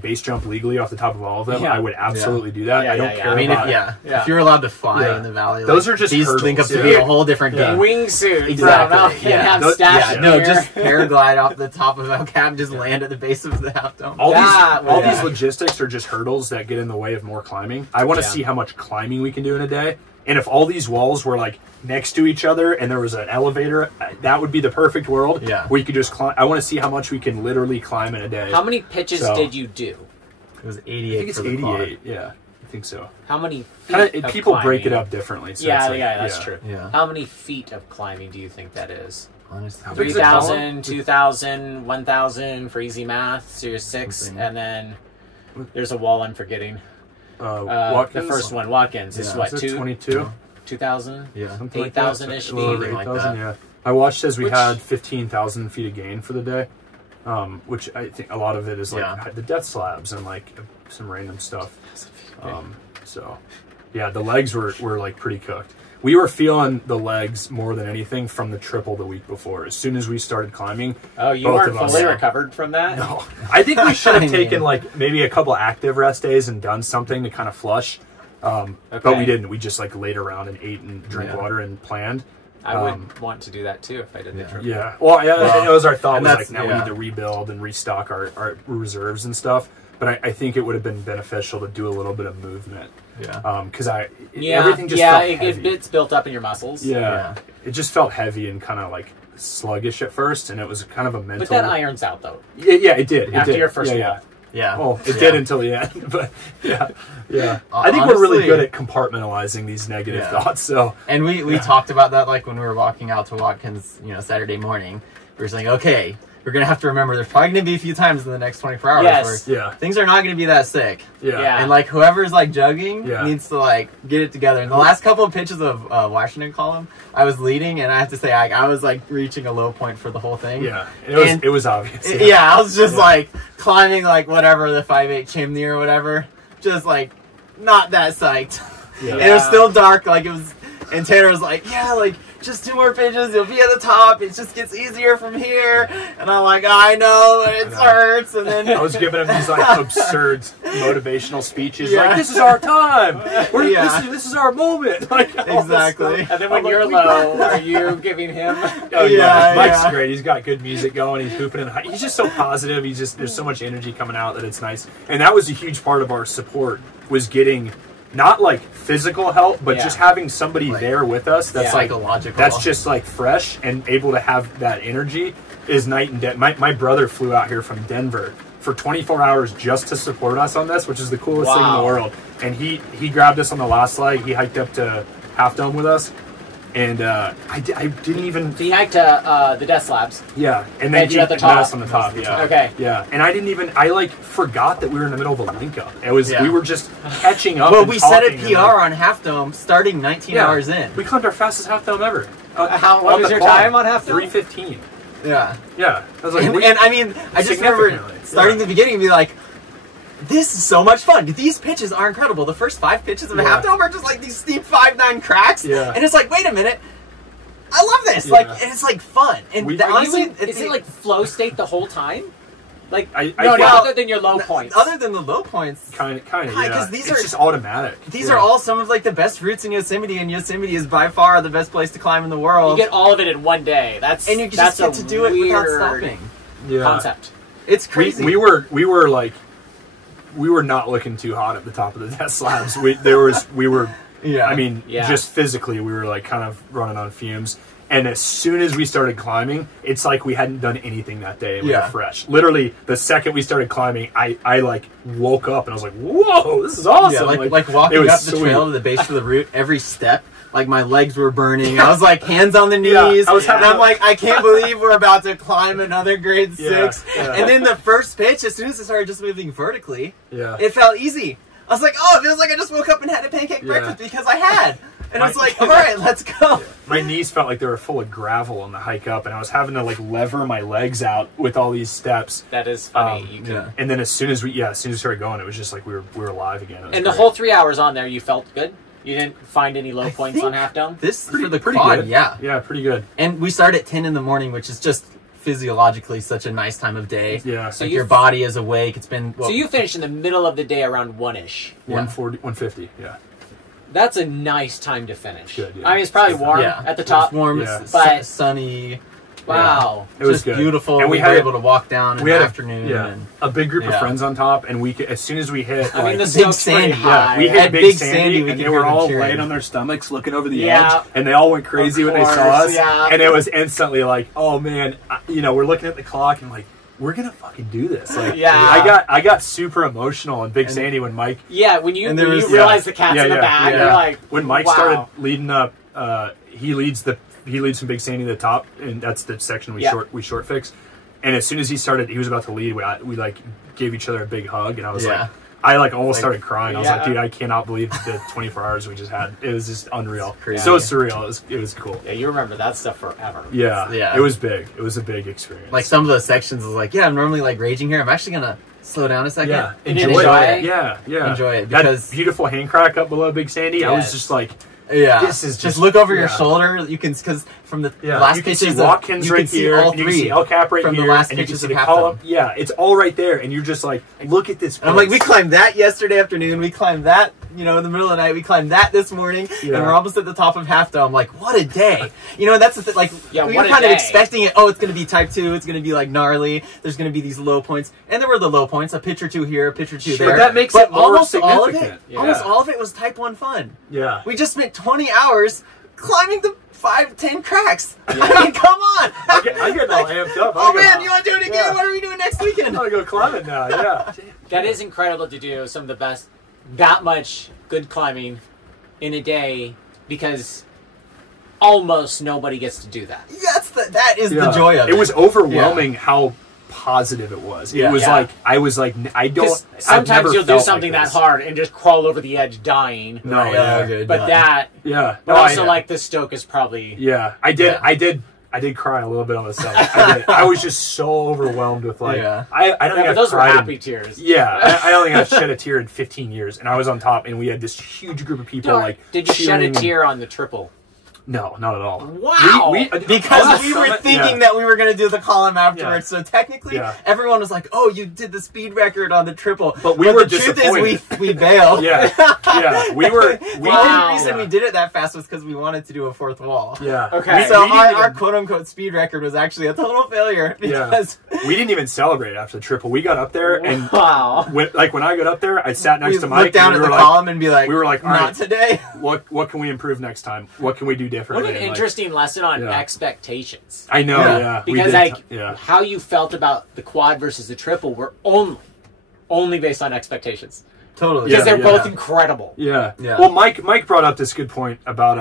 base jump legally off the top of all of them, Yeah. I would absolutely do that. Yeah, I don't yeah, care I mean, about if you're allowed to fly Yeah. in the valley, Those like, are just these hurdles, link up to yeah. be a whole different Yeah. game. Wingsuit. Exactly, I don't know. yeah. Have Those- stashed yeah. No, here. just paraglide off the top of El Cap, just land at the base of the half dome. all Yeah, these all yeah. these logistics are just hurdles that get in the way of more climbing. I want to Yeah. see how much climbing we can do in a day. And if all these walls were like next to each other and there was an elevator, that would be the perfect world. Yeah. Where you could just climb. I want to see how much we can literally climb in a day. How many pitches So- did you do? It was I 88 think it's for the quad. 88. Yeah, I think so. How many feet Kind of of people break it climbing? up differently. So Yeah, it's like, that's true. Yeah. How many feet of climbing do you think that is? Honestly, How big is the column? 3,000, 2,000, 1,000 for easy math. So you're 6, Something. and then there's a wall I'm forgetting. The Watkins? first one, Watkins, is Yeah. what, Is it 22? 2,000? Yeah. Something like that. 8,000-ish A little over feet. like 8,000, that. yeah. My watch says we Which- had 15,000 feet of gain for the day, which I think a lot of it is like Yeah. the death slabs and like some random stuff. So, yeah, the legs were like pretty cooked. We were feeling the legs more than anything from the triple the week before. As soon as we started climbing, Oh, you both weren't of us- fully recovered from that? No, I think we should I have mean- taken like maybe a couple active rest days and done something to kind of flush. But Okay. we didn't. We just like laid around and ate and drank Yeah. water and planned. I would want to do that too if I did the Yeah. trip. Yeah. Well, yeah, that was our thought. and Was that's- like now we yeah. need to rebuild and restock our reserves and stuff. But I think it would have been beneficial to do a little bit of movement. Yeah. Because Yeah, everything just felt heavy. it's built up in your muscles. Yeah. Yeah. It just felt heavy and kind of like sluggish at first, and it was kind of a mental. But that irons out though. Yeah, it did. It After did. your first yeah, wall. Yeah. Oh, it Yeah. did until the end, but yeah. I think we're really Honestly- good at compartmentalizing these negative Yeah. thoughts. So And we talked about that like when we were walking out to Watkins, Saturday morning. We were saying, okay, we're gonna have to remember there's probably gonna be a few times in the next 24 hours Yes. where yeah, things are not gonna be that sick. yeah, Yeah. And like whoever's like jugging Yeah. needs to like get it together. In the last couple of pitches of Washington Column, I was leading, and I have to say I was like reaching a low point for the whole thing. yeah. And- It was obvious. Yeah, I was just Yeah. like climbing like whatever the 5/8 chimney or whatever, just like not that psyched. Yeah. And it was still dark. Like it was And Tanner was like, yeah, like, just 2 more pitches, you'll be at the top. It just gets easier from here. And I'm like, I know, it hurts. And then I was giving him these like absurd motivational speeches, like this is our time, this is our moment, like exactly. And then when you're low, are you giving him? Mike's great. He's got good music going. He's hooping and he's just so positive. There's so much energy coming out that it's nice. And that was a huge part of our support, was getting not like physical help, but just having somebody there with us that's like psychological. That's just like fresh and able to have that energy is night and day. My brother flew out here from Denver for 24 hours just to support us on this, which is the coolest thing in the world. And he grabbed us on the last leg. He hiked up to Half Dome with us. And I didn't even... So you hiked to the Death Slabs. Yeah. And then you at the top. met us on the top, yeah. Okay. Yeah. And I didn't even... I, like, forgot that we were in the middle of a link-up. It was... We were just catching up. Well, we set a PR on Half Dome starting 19 hours in. We climbed our fastest Half Dome ever. What was your time on Half Dome? 3:15. Yeah. Yeah. I was like... And I mean, I just remember starting the beginning and be like, this is so much fun. These pitches are incredible. The first 5 pitches of a Half Dome are just like these steep 5-9 cracks. Yeah. And it's like, wait a minute. I love this. Like, and it's like fun. And honestly, is it like flow state the whole time? Like, no, other than your low points. Other than the low points. Kind of, yeah. Because these it's just automatic. These are all some of like the best routes in Yosemite, and Yosemite is by far the best place to climb in the world. You get all of it in one day. And you just get to do it without stopping. Concept. It's crazy. We were not looking too hot at the top of the Death Slabs. I mean, just physically, we were like kind of running on fumes. And as soon as we started climbing, it's like we hadn't done anything that day. We were fresh. Literally, the second we started climbing, I like woke up and I was like, "Whoa, this is awesome!" Yeah, like walking up the trail to the base of the route, every step, like my legs were burning. I was like hands on the knees, I'm like, I can't believe we're about to climb another grade 6. And then the first pitch, as soon as it started just moving vertically, it felt easy. I was like, oh, it feels like I just woke up and had a pancake breakfast because I had. And I was like, all right, let's go. My knees felt like they were full of gravel on the hike up, and I was having to like lever my legs out with all these steps. That is funny. And then as soon as we started going, it was just like we were alive again. And the whole 3 hours on there, you felt good? You didn't find any low points on Half Dome? This for the quad, good. Yeah, pretty good. And we started at 10 in the morning, which is just physiologically such a nice time of day. Yeah. So like your body is awake. It's been... so you finished in the middle of the day around 1-ish. 1:40, 1:50, yeah. That's a nice time to finish. Good, yeah. I mean, it's probably warm at the top. It's warm, it's sunny. Wow. It was good. Beautiful. And we were able to walk down in the afternoon. And a big group of friends on top, and we could, as soon as we hit, I mean, the Big Sandy. we hit Big Sandy, and they were all laying on their stomachs looking over the edge, and they all went crazy when they saw us. And it was instantly like, oh man, we're looking at the clock and like, we're gonna fucking do this. Like, I got super emotional in Big Sandy when Mike. Yeah, when you realize the cat's in the bag, you're like, when Mike started leading up, he leads from Big Sandy to the top, and that's the section we short fix. And as soon as he was about to lead, we like gave each other a big hug, and I was like, I like almost started crying. I was like, dude, I cannot believe the 24 hours we just had. It was just unreal. So surreal. It was cool. Yeah, you remember that stuff forever. Yeah. It was big. It was a big experience. Like some of those sections was like, I'm normally like raging here. I'm actually gonna slow down a second. Yeah. Enjoy it. Yeah. Enjoy it because that beautiful hand crack up below Big Sandy. I was just like, this is just look over your shoulder. You can, because from the last pitches, you can see Watkins right here, all and you can see El Cap right from here, the last and you can pitches see of the Half column. Dome. Yeah, it's all right there, and you're just like, look at this place. And I'm like, we climbed that yesterday afternoon. We climbed that, in the middle of the night. We climbed that this morning, and we're almost at the top of Half Dome. Like, what a day! That's the thing. Like, we were kind of expecting it. Oh, it's going to be type 2. It's going to be like gnarly. There's going to be these low points, and there were the low points. A pitch or two here, a pitch or two there. But that makes it more almost significant. Almost all of it was type 1 fun. Yeah, we just spent 20 hours climbing the 5-10 cracks. I mean, come on. I get all amped up. Oh man, you want to do it again? What are we doing next weekend? I'm gonna go climbing now. Yeah, that is incredible to do. Some of the best, that much good climbing in a day, because almost nobody gets to do that. That is the joy of it. It was overwhelming how positive it was. It was like, I was like, I don't. Sometimes you'll do something that hard and just crawl over the edge dying. No, but that. Yeah. But also, like, the Stoke is probably. Yeah, I did I did cry a little bit on the summit. I did. I was just so overwhelmed with like I don't think but I've those were cried happy tears. Yeah, I don't think I've shed a tear in 15 years, and I was on top, and we had this huge group of people like. Did you shed a cheering. tear on the triple? No, not at all. Wow! Because we were thinking that we were going to do the column afterwards, Yeah. so technically Yeah. everyone was like, "Oh, you did the speed record on the triple." But we were the truth disappointed. is we bailed. Yeah, yeah, we were. The Wow. only reason Yeah. we did it that fast was because we wanted to do a fourth wall. Yeah. Okay. So We didn't our even- quote-unquote speed record was actually a total failure because we didn't even celebrate after the triple. We got up there, and Wow. when I got up there, I sat next we to Mike. looked down and at we the were column and be like, we were like, all "Not right, today." what can we improve next time? What can we do differently? What an And, like, interesting lesson on Yeah. expectations. I know, Yeah. yeah. we Because did like yeah. how you felt about the quad versus the triple were only based on expectations. Totally. Because Yeah, they're both incredible. Yeah. Yeah. Well, Mike brought up this good point about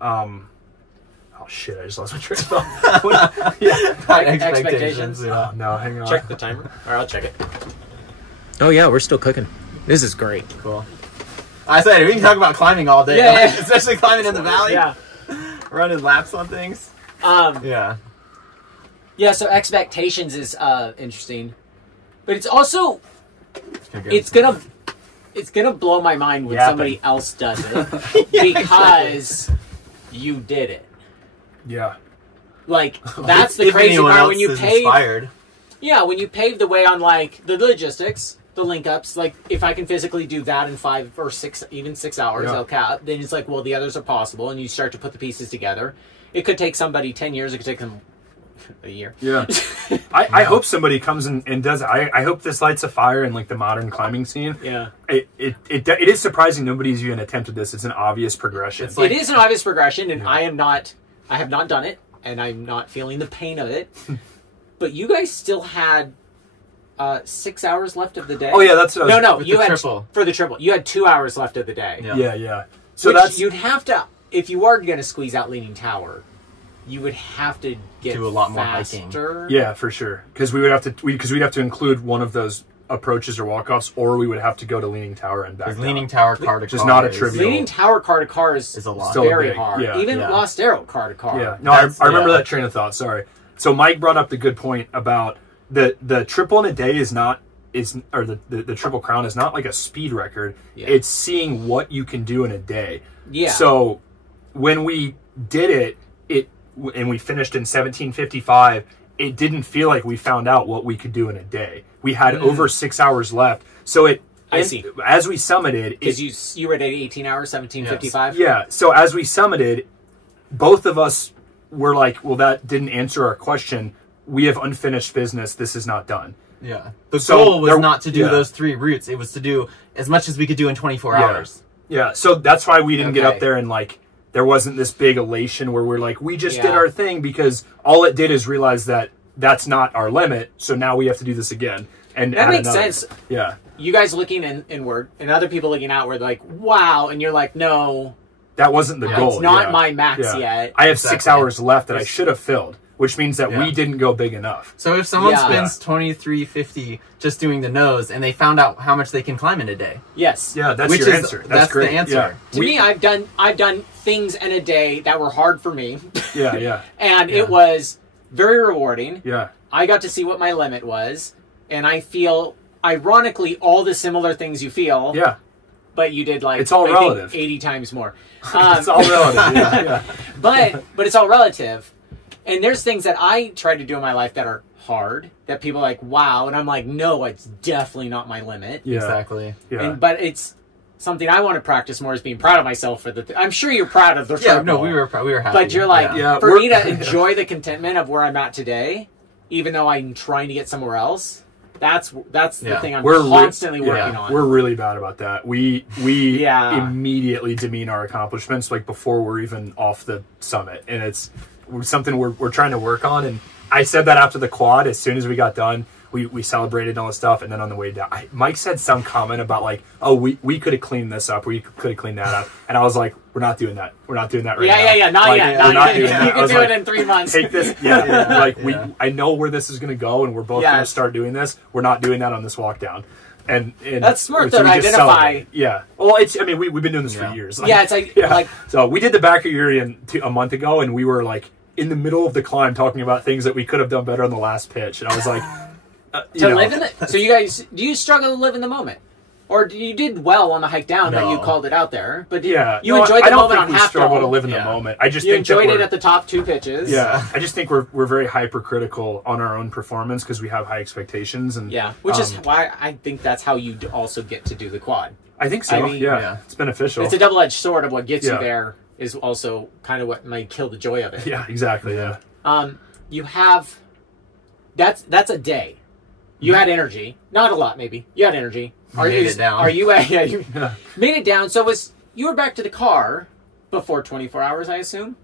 oh shit, I just lost my train of thought. Yeah. Expectations. Oh, no, hang on. Check the timer. Or I'll check it. Oh yeah, we're still cooking. This is great. Cool. I said we can talk about climbing all day, Yeah, like, yeah. especially climbing in the valley, Yeah. running laps on things. Yeah. Yeah, so expectations is interesting. But it's also it's gonna blow my mind when Yapping. somebody else does it. Because you did it. Yeah. Like that's the If crazy anyone part else when you is pave. inspired. Yeah, when you pave the way on like the logistics, the link ups, like if I can physically do that in 5 or 6, even 6 hours, Yeah. El Cap, then it's like, well, the others are possible, and you start to put the pieces together. It could take somebody 10 years. It could take them a year. Yeah. I hope somebody comes and does it. I hope this lights a fire in like the modern climbing scene. Yeah. It is surprising nobody's even attempted this. It's an obvious progression. It's like- It is an obvious progression, and I have not done it, and I'm not feeling the pain of it. But you guys still had 6 hours left of the day. Oh yeah, that's what I was, No, with you the had triple. for the triple. You had 2 hours left of the day. Yeah. Yeah. So Which that's you'd have to, if you are going to squeeze out Leaning Tower, you would have to get Do a lot more faster. yeah, for sure. Because we'd have to include one of those approaches or walk-offs, or we would have to go to Leaning Tower and back Because down. Leaning Tower car to Which is car not a is- trivial- Leaning Tower car to car is a lot. Still very big, hard. yeah. Even Yeah. Lost Arrow car to car. Yeah, no, I That's- remember yeah. that train of thought. Sorry. So Mike brought up the good point about the triple in a day the Triple Crown is not like a speed record. Yeah. It's seeing what you can do in a day. Yeah. So when we did it and we finished in 17:55, it didn't feel like we found out what we could do in a day. We had over 6 hours left. So I see. As we summited, Because you were at 18 hours, 17:55. yeah. So as we summited, both of us were like, well, that didn't answer our question. We have unfinished business. This is not done. Yeah. The So goal was there- not to do yeah. those 3 routes. It was to do as much as we could do in 24 Yeah. hours. Yeah. So that's why we didn't get Okay. up there and like, there wasn't this big elation where we're like, we just did Yeah. our thing, because all it did is realize that that's not our limit. So now we have to do this again. And That add makes another. sense. Yeah. You guys looking inward and other people looking outward, like, wow, and you're like, no, That wasn't the goal. it's not yeah. my max Yeah. yet. I have 6 Exactly. hours left that I should have filled, which means that Yeah. we didn't go big enough. So if someone Yeah. spends $23.50 just doing the nose and they found out how much they can climb in a day. Yes. Yeah, that's Which your is- answer. that's the great. answer. Yeah. To me, I've done things in a day that were hard for me, Yeah. and it was very rewarding. Yeah. I got to see what my limit was, and I feel, ironically, all the similar things you feel, Yeah. but you did like It's all I think, relative. 80 times more. It's all relative. Yeah. but it's all relative. And there's things that I try to do in my life that are hard, that people are like, wow, and I'm like, no, it's definitely not my limit. Yeah. Exactly. Yeah. But it's something I want to practice more, is being proud of myself for the. I'm sure you're proud of the Yeah, triple. no, we were happy. But you're like, Yeah, for we're- me to enjoy the contentment of where I'm at today, even though I'm trying to get somewhere else, that's the Yeah. thing I'm We're constantly working on. We're really bad about that. We Yeah. immediately demean our accomplishments like before we're even off the summit, and it's something we're trying to work on. And I said that after the quad, as soon as we got done, we celebrated all the stuff, and then on the way down, Mike said some comment about like, oh, we could have cleaned this up, we could have cleaned that up, and I was like, we're not doing that. We're not doing that right now. Yeah, not Like, yet. we're Not not yet. doing that. You I can was do like, it in 3 months. Take this, I know where this is going to go, and we're both going to Yes. start doing this. We're not doing that on this walk down. And That's smart, so though, we to just identify. celebrate. Yeah. Well, I mean, we've been doing this for Yeah. years. Yeah, it's like- yeah. like- So we did the Backer Urian a month ago, and we were like in the middle of the climb talking about things that we could have done better on the last pitch, and I was like, to live in it. So you guys, do you struggle to live in the moment? Or you did well on the hike down that you called it out there, but you enjoyed the moment on half. I don't think we struggle to live in the moment. I just you think enjoyed it at the top 2 pitches. Yeah, I just think we're very hypercritical on our own performance because we have high expectations, and which is why I think that's how you also get to do the quad. I think so. I mean, it's beneficial. It's a double-edged sword of what gets you there is also kind of what might kill the joy of it. Yeah, exactly. Yeah. You have that's a day. You had energy, not a lot, maybe. You had energy. Made it down. Are you? You made it down. So you were back to the car before 24 hours, I assume.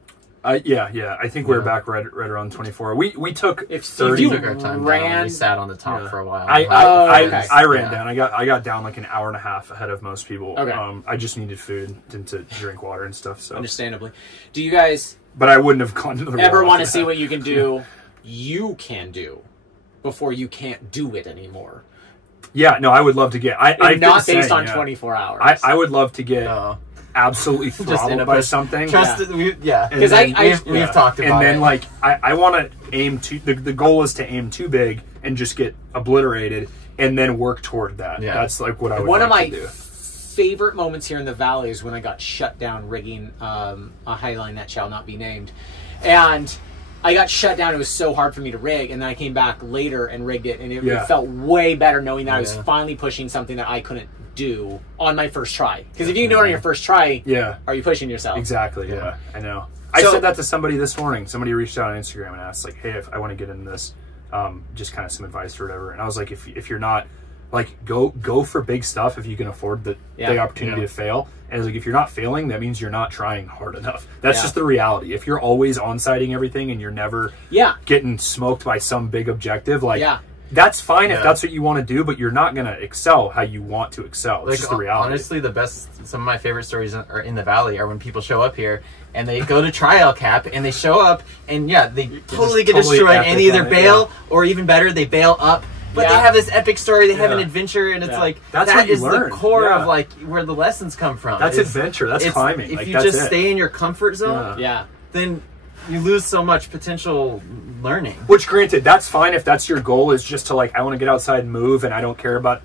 Yeah. I think we were back right around 24. We took 30. We took our time down. We sat on the top for a while. I ran down. I got down like an hour and a half ahead of most people. Okay. I just needed food and to drink water and stuff. So understandably, do you guys? But I wouldn't have gone to the ever want to see what you can do. You can do before you can't do it anymore. Yeah, no, I would love to get. Not based on 24 hours. I would love to get absolutely throttled by something. Because we've And talked about it. then like I want to aim too. The goal is to aim too big and just get obliterated, and then work toward that. Yeah. That's like what I would. One like of my to do. favorite moments here in the valley is when I got shut down rigging a highline that shall not be named, and I got shut down. It was so hard for me to rig, and then I came back later and rigged it, and it felt way better knowing that I was finally pushing something that I couldn't do on my first try. Because if you can do it on your first try, are you pushing yourself? Exactly. Yeah, I know. I said that to somebody this morning. Somebody reached out on Instagram and asked, like, "Hey, if I want to get into this, just kind of some advice or whatever." And I was like, "If you're not, like, go for big stuff if you can afford the opportunity to fail." And it's like, if you're not failing, that means you're not trying hard enough. That's just the reality. If you're always on-sighting everything and you're never getting smoked by some big objective, like, that's fine if that's what you want to do, but you're not going to excel how you want to excel. It's just the reality. Honestly, some of my favorite stories are in the valley are when people show up here and they go to try El Cap and they show up and they totally get destroyed and they either bail or even better, they bail up. But they have this epic story. They have an adventure, and it's like that is the core of like where the lessons come from. That's adventure. That's climbing. If you just stay in your comfort zone, then you lose so much potential learning. Which, granted, that's fine if that's your goal. Is just to like, I want to get outside and move, and I don't care about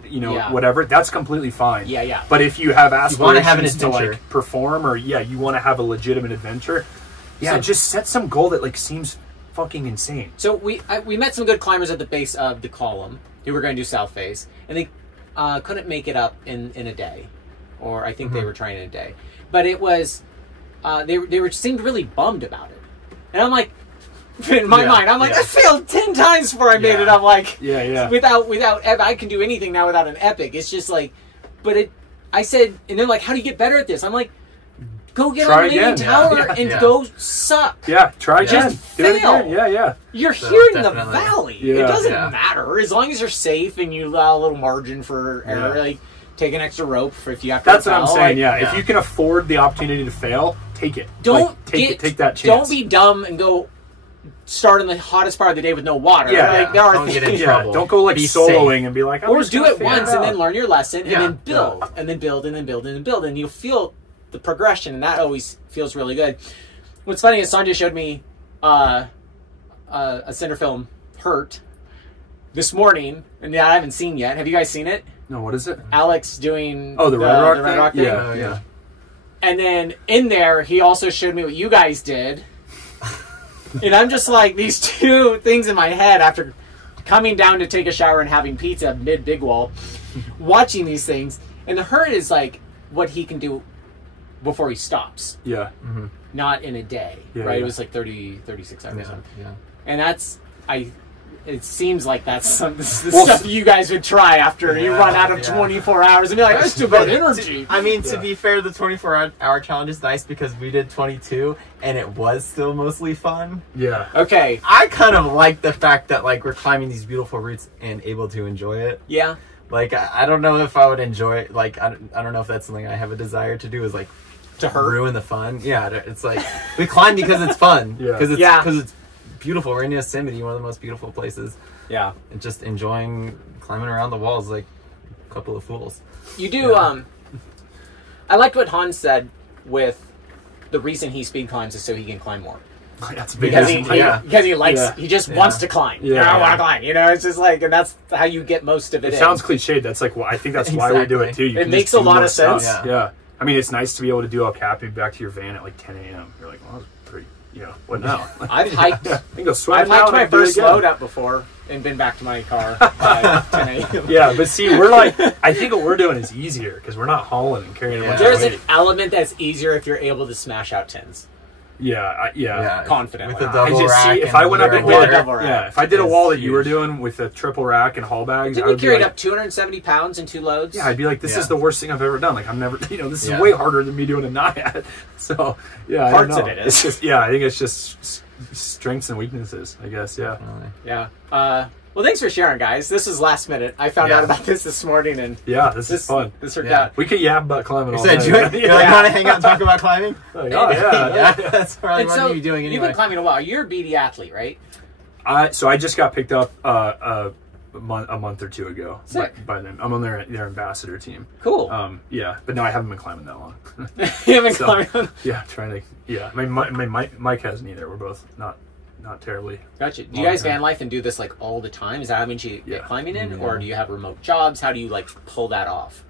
whatever. That's completely fine. Yeah. But if you have aspirations to like perform, or you want to have a legitimate adventure, just set some goal that like seems fucking insane. So we met some good climbers at the base of the column who were going to do South Face, and they couldn't make it up in a day, or I think they were trying in a day. But it was they seemed really bummed about it, and I'm like, in my mind, I'm like, I failed 10 times before I made it. I'm like, without I can do anything now without an epic. It's just like, but I said, and they're like, how do you get better at this? I'm like, go get on the Leaning Tower and go suck. Yeah, try again. Just fail. Yeah. You're here in the valley. It doesn't matter. As long as you're safe and you allow a little margin for error, like take an extra rope for if you have to. That's what I'm saying, if you can afford the opportunity to fail, take it. Take that chance. Don't be dumb and go start in the hottest part of the day with no water. Don't get in trouble. Don't go like soloing and be like, or do it once and then learn your lesson and then build and then build and then build and then build, and you'll feel the progression, and that always feels really good. What's funny is Sanjay showed me a center film, Hurt, this morning, and I haven't seen yet. Have you guys seen it? No, what is it? Alex doing the Red Rock thing? Yeah. And then in there, he also showed me what you guys did. And I'm just like, these two things in my head after coming down to take a shower and having pizza mid-Big Wall, watching these things. And the Hurt is like what he can do before he stops. Yeah. Mm-hmm. Not in a day, right? It was like 36 hours. Yeah. And it seems like that's the stuff you guys would try after you run out of 24 hours and be like, I still got energy. To be fair, the 24-hour challenge is nice because we did 22 and it was still mostly fun. Yeah. Okay. I kind of like the fact that like we're climbing these beautiful routes and able to enjoy it. Yeah. Like, I don't know if I would enjoy it. Like, I don't know if that's something I have a desire to do, is like to ruin the fun. Yeah, it's like we climb because it's fun. Because it's beautiful. We're in Yosemite, one of the most beautiful places. Yeah. And just enjoying climbing around the walls like a couple of fools. You do, I liked what Hans said with the reason he speed climbs is so he can climb more. That's a big because reason. because he likes Yeah. he just wants to climb. Yeah. I want to climb. You know, it's just like, and that's how you get most of it. It in. sounds cliched. That's like, well, I think that's why we do it too. You It can makes just a do lot more of sense. stuff. Yeah. Yeah. I mean, it's nice to be able to do El Cap and be back to your van at like 10 a.m. You're like, well, that's pretty, what now? I've hiked. I can go swim I've now hiked and my do it first again. load up before and been back to my car by 10 a.m. Yeah, but see, we're like, I think what we're doing is easier because we're not hauling and carrying a bunch There's of an weight. element that's easier if you're able to smash out tins. Yeah. Confidently. with the I double just rack. see if and I went up and With did a double rack. yeah, if I did a wall that you were huge. doing with a triple rack and haul bags, Did I we would be carry like, up 270 pounds in 2 loads? yeah, I'd be like, this Yeah. is the worst thing I've ever done. Like, I'm never, this is Yeah. way harder than me doing a NIAT. So, yeah, I don't Parts of know. it is. It's just, yeah, I think it's just strengths and weaknesses, I guess, yeah. Yeah. Well, thanks for sharing, guys. This is last minute. I found out about this morning, and Yeah, this is fun. This worked Yeah. out. We could yap about climbing all So, day. do you want to hang out and talk about climbing? Like, oh, yeah. That's probably And what so you'd be doing you've anyway. been climbing a while. You're a BD athlete, right? So I just got picked up a month or two ago Sick. by them. I'm on their ambassador team. Cool. Yeah, but no, I haven't been climbing that long. you haven't so- climbed. Yeah, trying to. Yeah, I mean, Mike hasn't either. We're both not terribly. Gotcha. Do you guys van life and do this like all the time? Is that how much you Yeah. get climbing in, or do you have remote jobs? How do you like pull that off?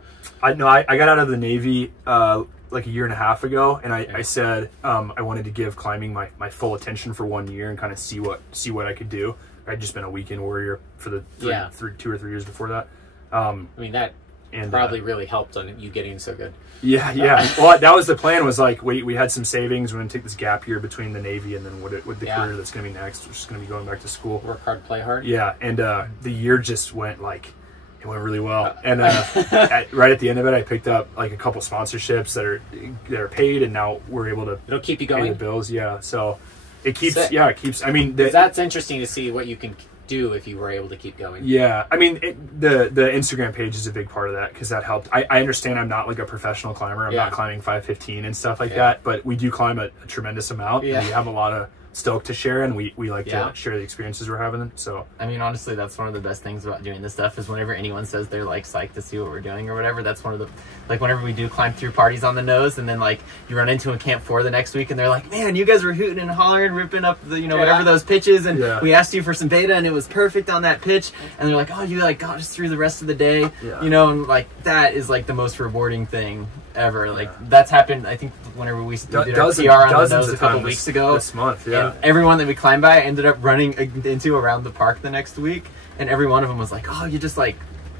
I got out of the Navy like a year and a half ago, and I said I wanted to give climbing my full attention for 1 year and kind of see what I could do. I'd just been a weekend warrior for the 2 or 3 years before that. I mean, that And probably really helped on you getting so good. Yeah. Well, that was the plan. Was like we had some savings. We're going to take this gap year between the Navy and then what the career that's going to be next, which is going to be going back to school. Work hard, play hard. Yeah, and the year just went it went really well. And right at the end of it, I picked up like a couple sponsorships that are paid, and now we're able to It'll keep you pay going. the bills. Yeah, so it keeps. Sick. Yeah, it keeps. I mean, 'Cause that's interesting to see what you can do if you were able to keep going. yeah, I mean, the Instagram page is a big part of that because that helped. I understand I'm not like a professional climber. I'm not climbing 515 and stuff like that, but we do climb a tremendous amount. Yeah. And we have a lot of stoke to share, and we like to share the experiences we're having. So I mean, honestly, that's one of the best things about doing this stuff is whenever anyone says they're like psyched to see what we're doing or whatever, that's one of the, like whenever we do climb through parties on the nose and then like you run into a Camp 4 the next week and they're like, man, you guys were hooting and hollering, ripping up the, whatever those pitches, and we asked you for some beta and it was perfect on that pitch, and they're like, oh, you like got us through the rest of the day, and like that is like the most rewarding thing ever. Like that's happened, I think, whenever we did our PR on the nose a couple weeks ago this month. Yeah. And everyone that we climbed by I ended up running into around the park the next week, and every one of them was like, oh, you just like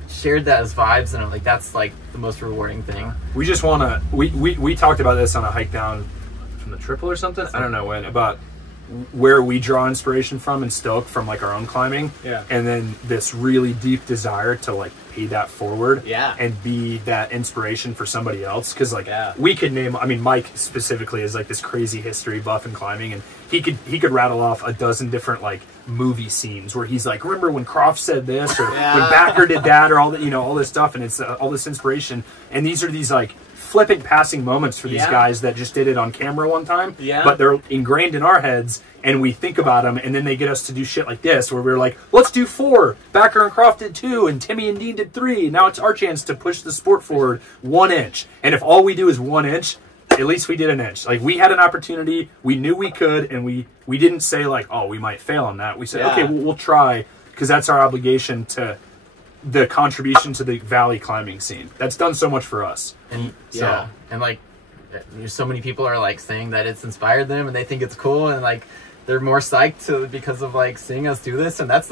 shared that as vibes, and I'm like, that's like the most rewarding thing. We just want to. We talked about this on a hike down from the triple or something. I don't know when, about where we draw inspiration from in Stoke from like our own climbing. Yeah. And then this really deep desire to like pay that forward. Yeah. And be that inspiration for somebody else. Because like we could name. I mean, Mike specifically is like this crazy history buff in climbing, and he could rattle off a dozen different like movie scenes where he's like, remember when Croft said this, or when Backer did that, or all that, all this stuff, and it's all this inspiration. And these are these like flippant passing moments for these guys that just did it on camera one time, but they're ingrained in our heads, and we think about them, and then they get us to do shit like this, where we're like, let's do 4. Backer and Croft did 2, and Timmy and Dean did 3. Now it's our chance to push the sport forward 1 inch. And if all we do is 1 inch, at least we did an inch. Like, we had an opportunity, we knew we could, and we didn't say like, oh, we might fail on that. We said, okay, we'll try, because that's our obligation to the contribution to the valley climbing scene. That's done so much for us. And and like so many people are like saying that it's inspired them and they think it's cool, and like they're more psyched because of like seeing us do this, and that's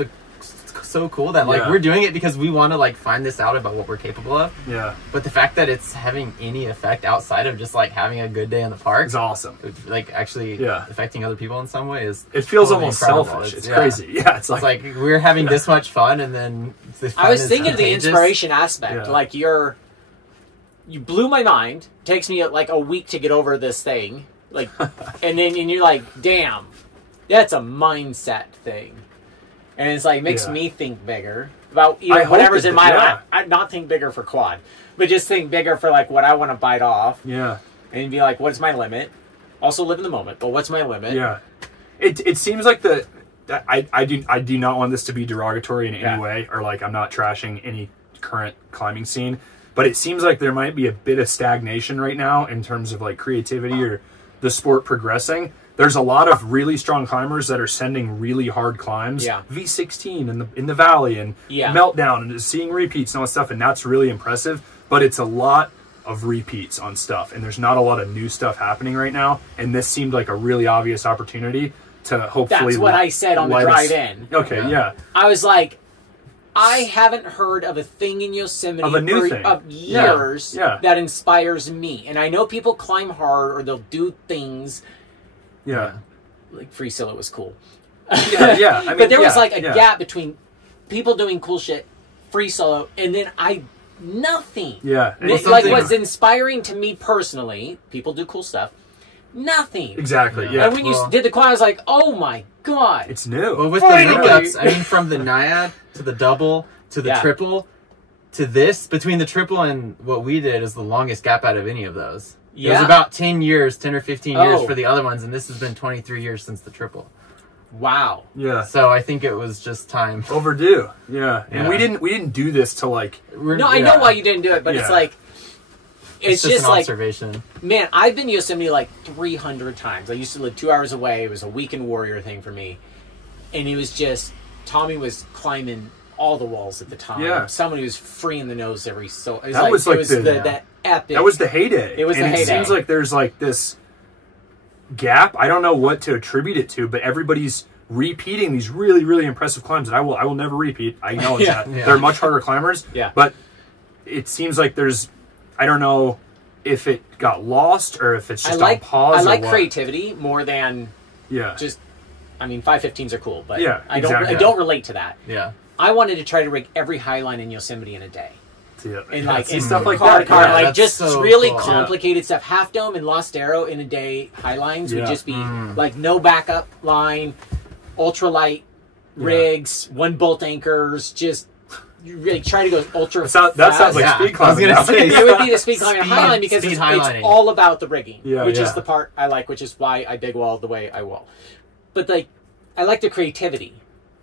so cool that like we're doing it because we want to like find this out about what we're capable of. Yeah. But the fact that it's having any effect outside of just like having a good day in the park is awesome. Like actually affecting other people in some way is it feels totally almost incredible. selfish. It's crazy. Yeah, it's like we're having this much fun, and then I was thinking of the inspiration aspect. Yeah. Like you blew my mind. Takes me like a week to get over this thing. Like, and you're like, damn, that's a mindset thing. And it's like makes me think bigger about whatever's in my life. I not think bigger for quad, but just think bigger for like what I want to bite off. Yeah. And be like, what's my limit? Also live in the moment, but what's my limit? Yeah. It seems like I do not want this to be derogatory in any way, or like I'm not trashing any current climbing scene, but it seems like there might be a bit of stagnation right now in terms of like creativity or the sport progressing. there's a lot of really strong climbers that are sending really hard climbs. Yeah. V16 in the valley and Meltdown and seeing repeats and all that stuff, and that's really impressive. But it's a lot of repeats on stuff, and there's not a lot of new stuff happening right now. And this seemed like a really obvious opportunity to hopefully. That's what I said on the drive-in. Okay, yeah. I was like, I haven't heard of a thing in Yosemite of a new thing. of years that inspires me. And I know people climb hard or they'll do things. Yeah. Like Free Solo was cool. Yeah. I mean, but there was like a gap between people doing cool shit, Free Solo, and then nothing. Yeah. Like what's inspiring to me personally, people do cool stuff. Nothing. Exactly, yeah. And when you did the quad, I was like, oh my God. It's new. Well, with the link-ups, I mean, from the Naiad to the double to the triple to this, between the triple and what we did is the longest gap out of any of those. Yeah. It was about 10 years, 10 or 15 years for the other ones, and this has been 23 years since the triple. Wow. Yeah. So I think it was just time. Overdue. Yeah. And we didn't do this to like... No, I know why you didn't do it, but it's like... It's just an like, observation. Man, I've been to Yosemite like 300 times. I used to live 2 hours away. It was a weekend warrior thing for me. And it was just, Tommy was climbing all the walls at the time. Yeah. Somebody was freeing the nose every so. It was that was like that epic. That was the heyday. It was the heyday. It seems like there's like this gap. I don't know what to attribute it to, but everybody's repeating these really, really impressive climbs that I will never repeat. I acknowledge that. Yeah. They're much harder climbers. Yeah. But it seems like there's, I don't know if it got lost or if it's just on pause. I like creativity more than just, I mean, 515s are cool, but I don't relate to that. Yeah. I wanted to try to rig every highline in Yosemite in a day. And like and stuff like that. Like just so really cool. complicated stuff. Half Dome and Lost Arrow in a day highlines would just be like no backup line, ultralight rigs, one bolt anchors, just really try to go ultra fast. That sounds like speed climbing. I was gonna say, it would be the speed climbing highline because it's all about the rigging, which is the part I like, which is why I big wall the way I wall. But like, I like the creativity.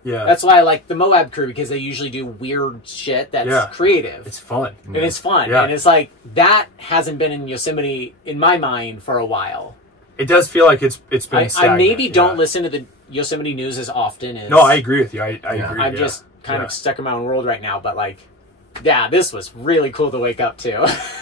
Yeah, that's why I like the Moab crew, because they usually do weird shit that's creative. It's fun. And it's fun. And it's like, that hasn't been in Yosemite, in my mind, for a while. It does feel like it's been stagnant. I maybe don't listen to the Yosemite news as often as... No, I agree with you. I agree. I'm just kind of stuck in my own world right now, but like... Yeah, this was really cool to wake up to.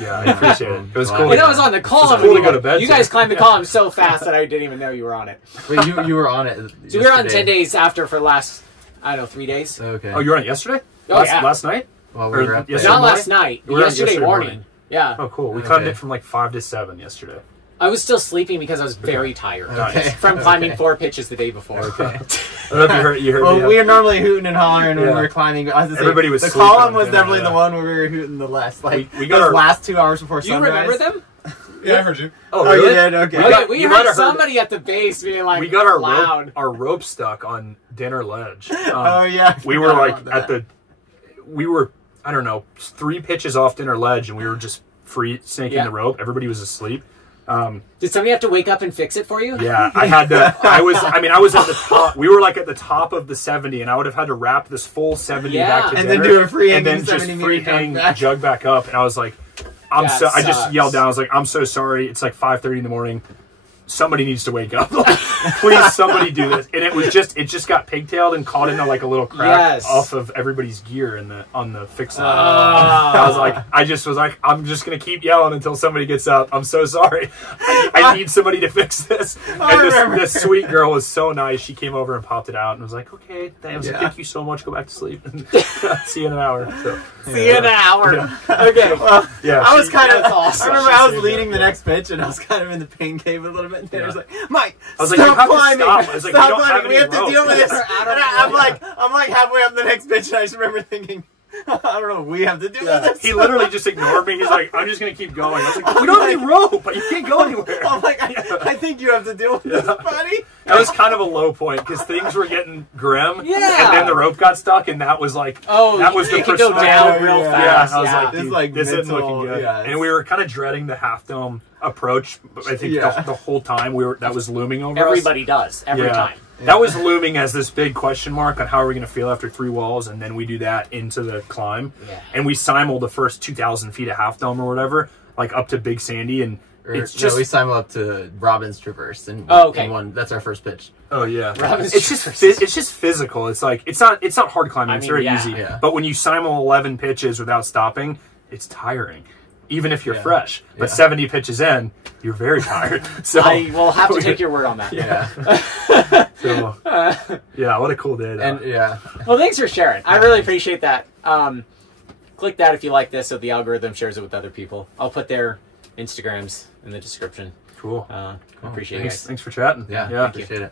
Yeah, I appreciate it. It was cool. And I was on the column. Cool to go to bed. You guys climbed the column so fast that I didn't even know you were on it. Wait, you were on it So we were on 10 days after for last, I don't know, 3 days. Okay. Oh, you were on it yesterday? Oh, last night? Well, we were up there. Not last night. Yesterday morning. Yeah. Oh, cool. We climbed it from like 5 to 7 yesterday. I was still sleeping because I was very tired. Okay. From climbing 4 pitches the day before. Okay. I don't know if you heard well, we are normally hooting and hollering when we were climbing. Everybody was the column was definitely the one where we were hooting the less. Like we got those last 2 hours before sunrise. You remember them? Yeah, I heard you. Oh, really? You did? Okay. We heard somebody at the base being like, we got our loud. Our rope stuck on Dinner Ledge. Oh, yeah. We were like I don't know, 3 pitches off Dinner Ledge, and we were just free sinking the rope. Everybody was asleep. Did somebody have to wake up and fix it for you? Yeah, I had to. I was at the top. We were like at the top of the 70, and I would have had to wrap this full 70 back to and dinner, then do a free and then just free hang the jug back up. And I was like, I just yelled down. I was like, I'm so sorry. It's like 5:30 in the morning. Somebody needs to wake up. Please, somebody do this. And it just got pigtailed and caught into like a little crack off of everybody's gear on the fix line. I was like, I'm just gonna keep yelling until somebody gets up. I'm so sorry. I need somebody to fix this. And this sweet girl was so nice. She came over and popped it out and was like, okay, thank you so much. Go back to sleep. See you in an hour. So, see you in an hour. Yeah. Okay. Well, I was kind of awesome. I remember I was leading the next pitch and I was kind of in the pain cave a little bit. And they was like, Mike, I was stop like, climbing. Stop. I was like, stop we don't have we have to deal with this. And I'm like halfway up the next pitch, and I just remember thinking, I don't know, we have to deal with this. He literally just ignored me. He's like, I'm just gonna keep going. I was like, we don't have any rope, but you can't go anywhere. I'm like, I think you have to deal with this, buddy. That was kind of a low point because things were getting grim. Yeah. And then the rope got stuck, and that was like, that was the it could go down real fast. Yeah. I was like, this isn't looking good. Yeah, and we were kind of dreading the Half Dome approach. I think the whole time that was looming over us. Everybody does every time. Yeah. That was looming as this big question mark on how are we going to feel after 3 walls, and then we do that into the climb, and we simul the first 2,000 feet of Half Dome or whatever, like up to Big Sandy, and It's just we signed up to Robin's Traverse, and okay, that's our first pitch. Oh yeah, Robin's it's just physical. It's like it's not hard climbing. It's very easy. Yeah. But when you simul 11 pitches without stopping, it's tiring. Even if you're fresh, but 70 pitches in, you're very tired. So I will have to take your word on that. Yeah. So, yeah, what a cool day. And well, thanks for sharing. I really appreciate that. Click that if you like this, so the algorithm shares it with other people. I'll put their Instagrams in the description. Cool. Appreciate it, guys. Thanks for chatting. Yeah, appreciate it.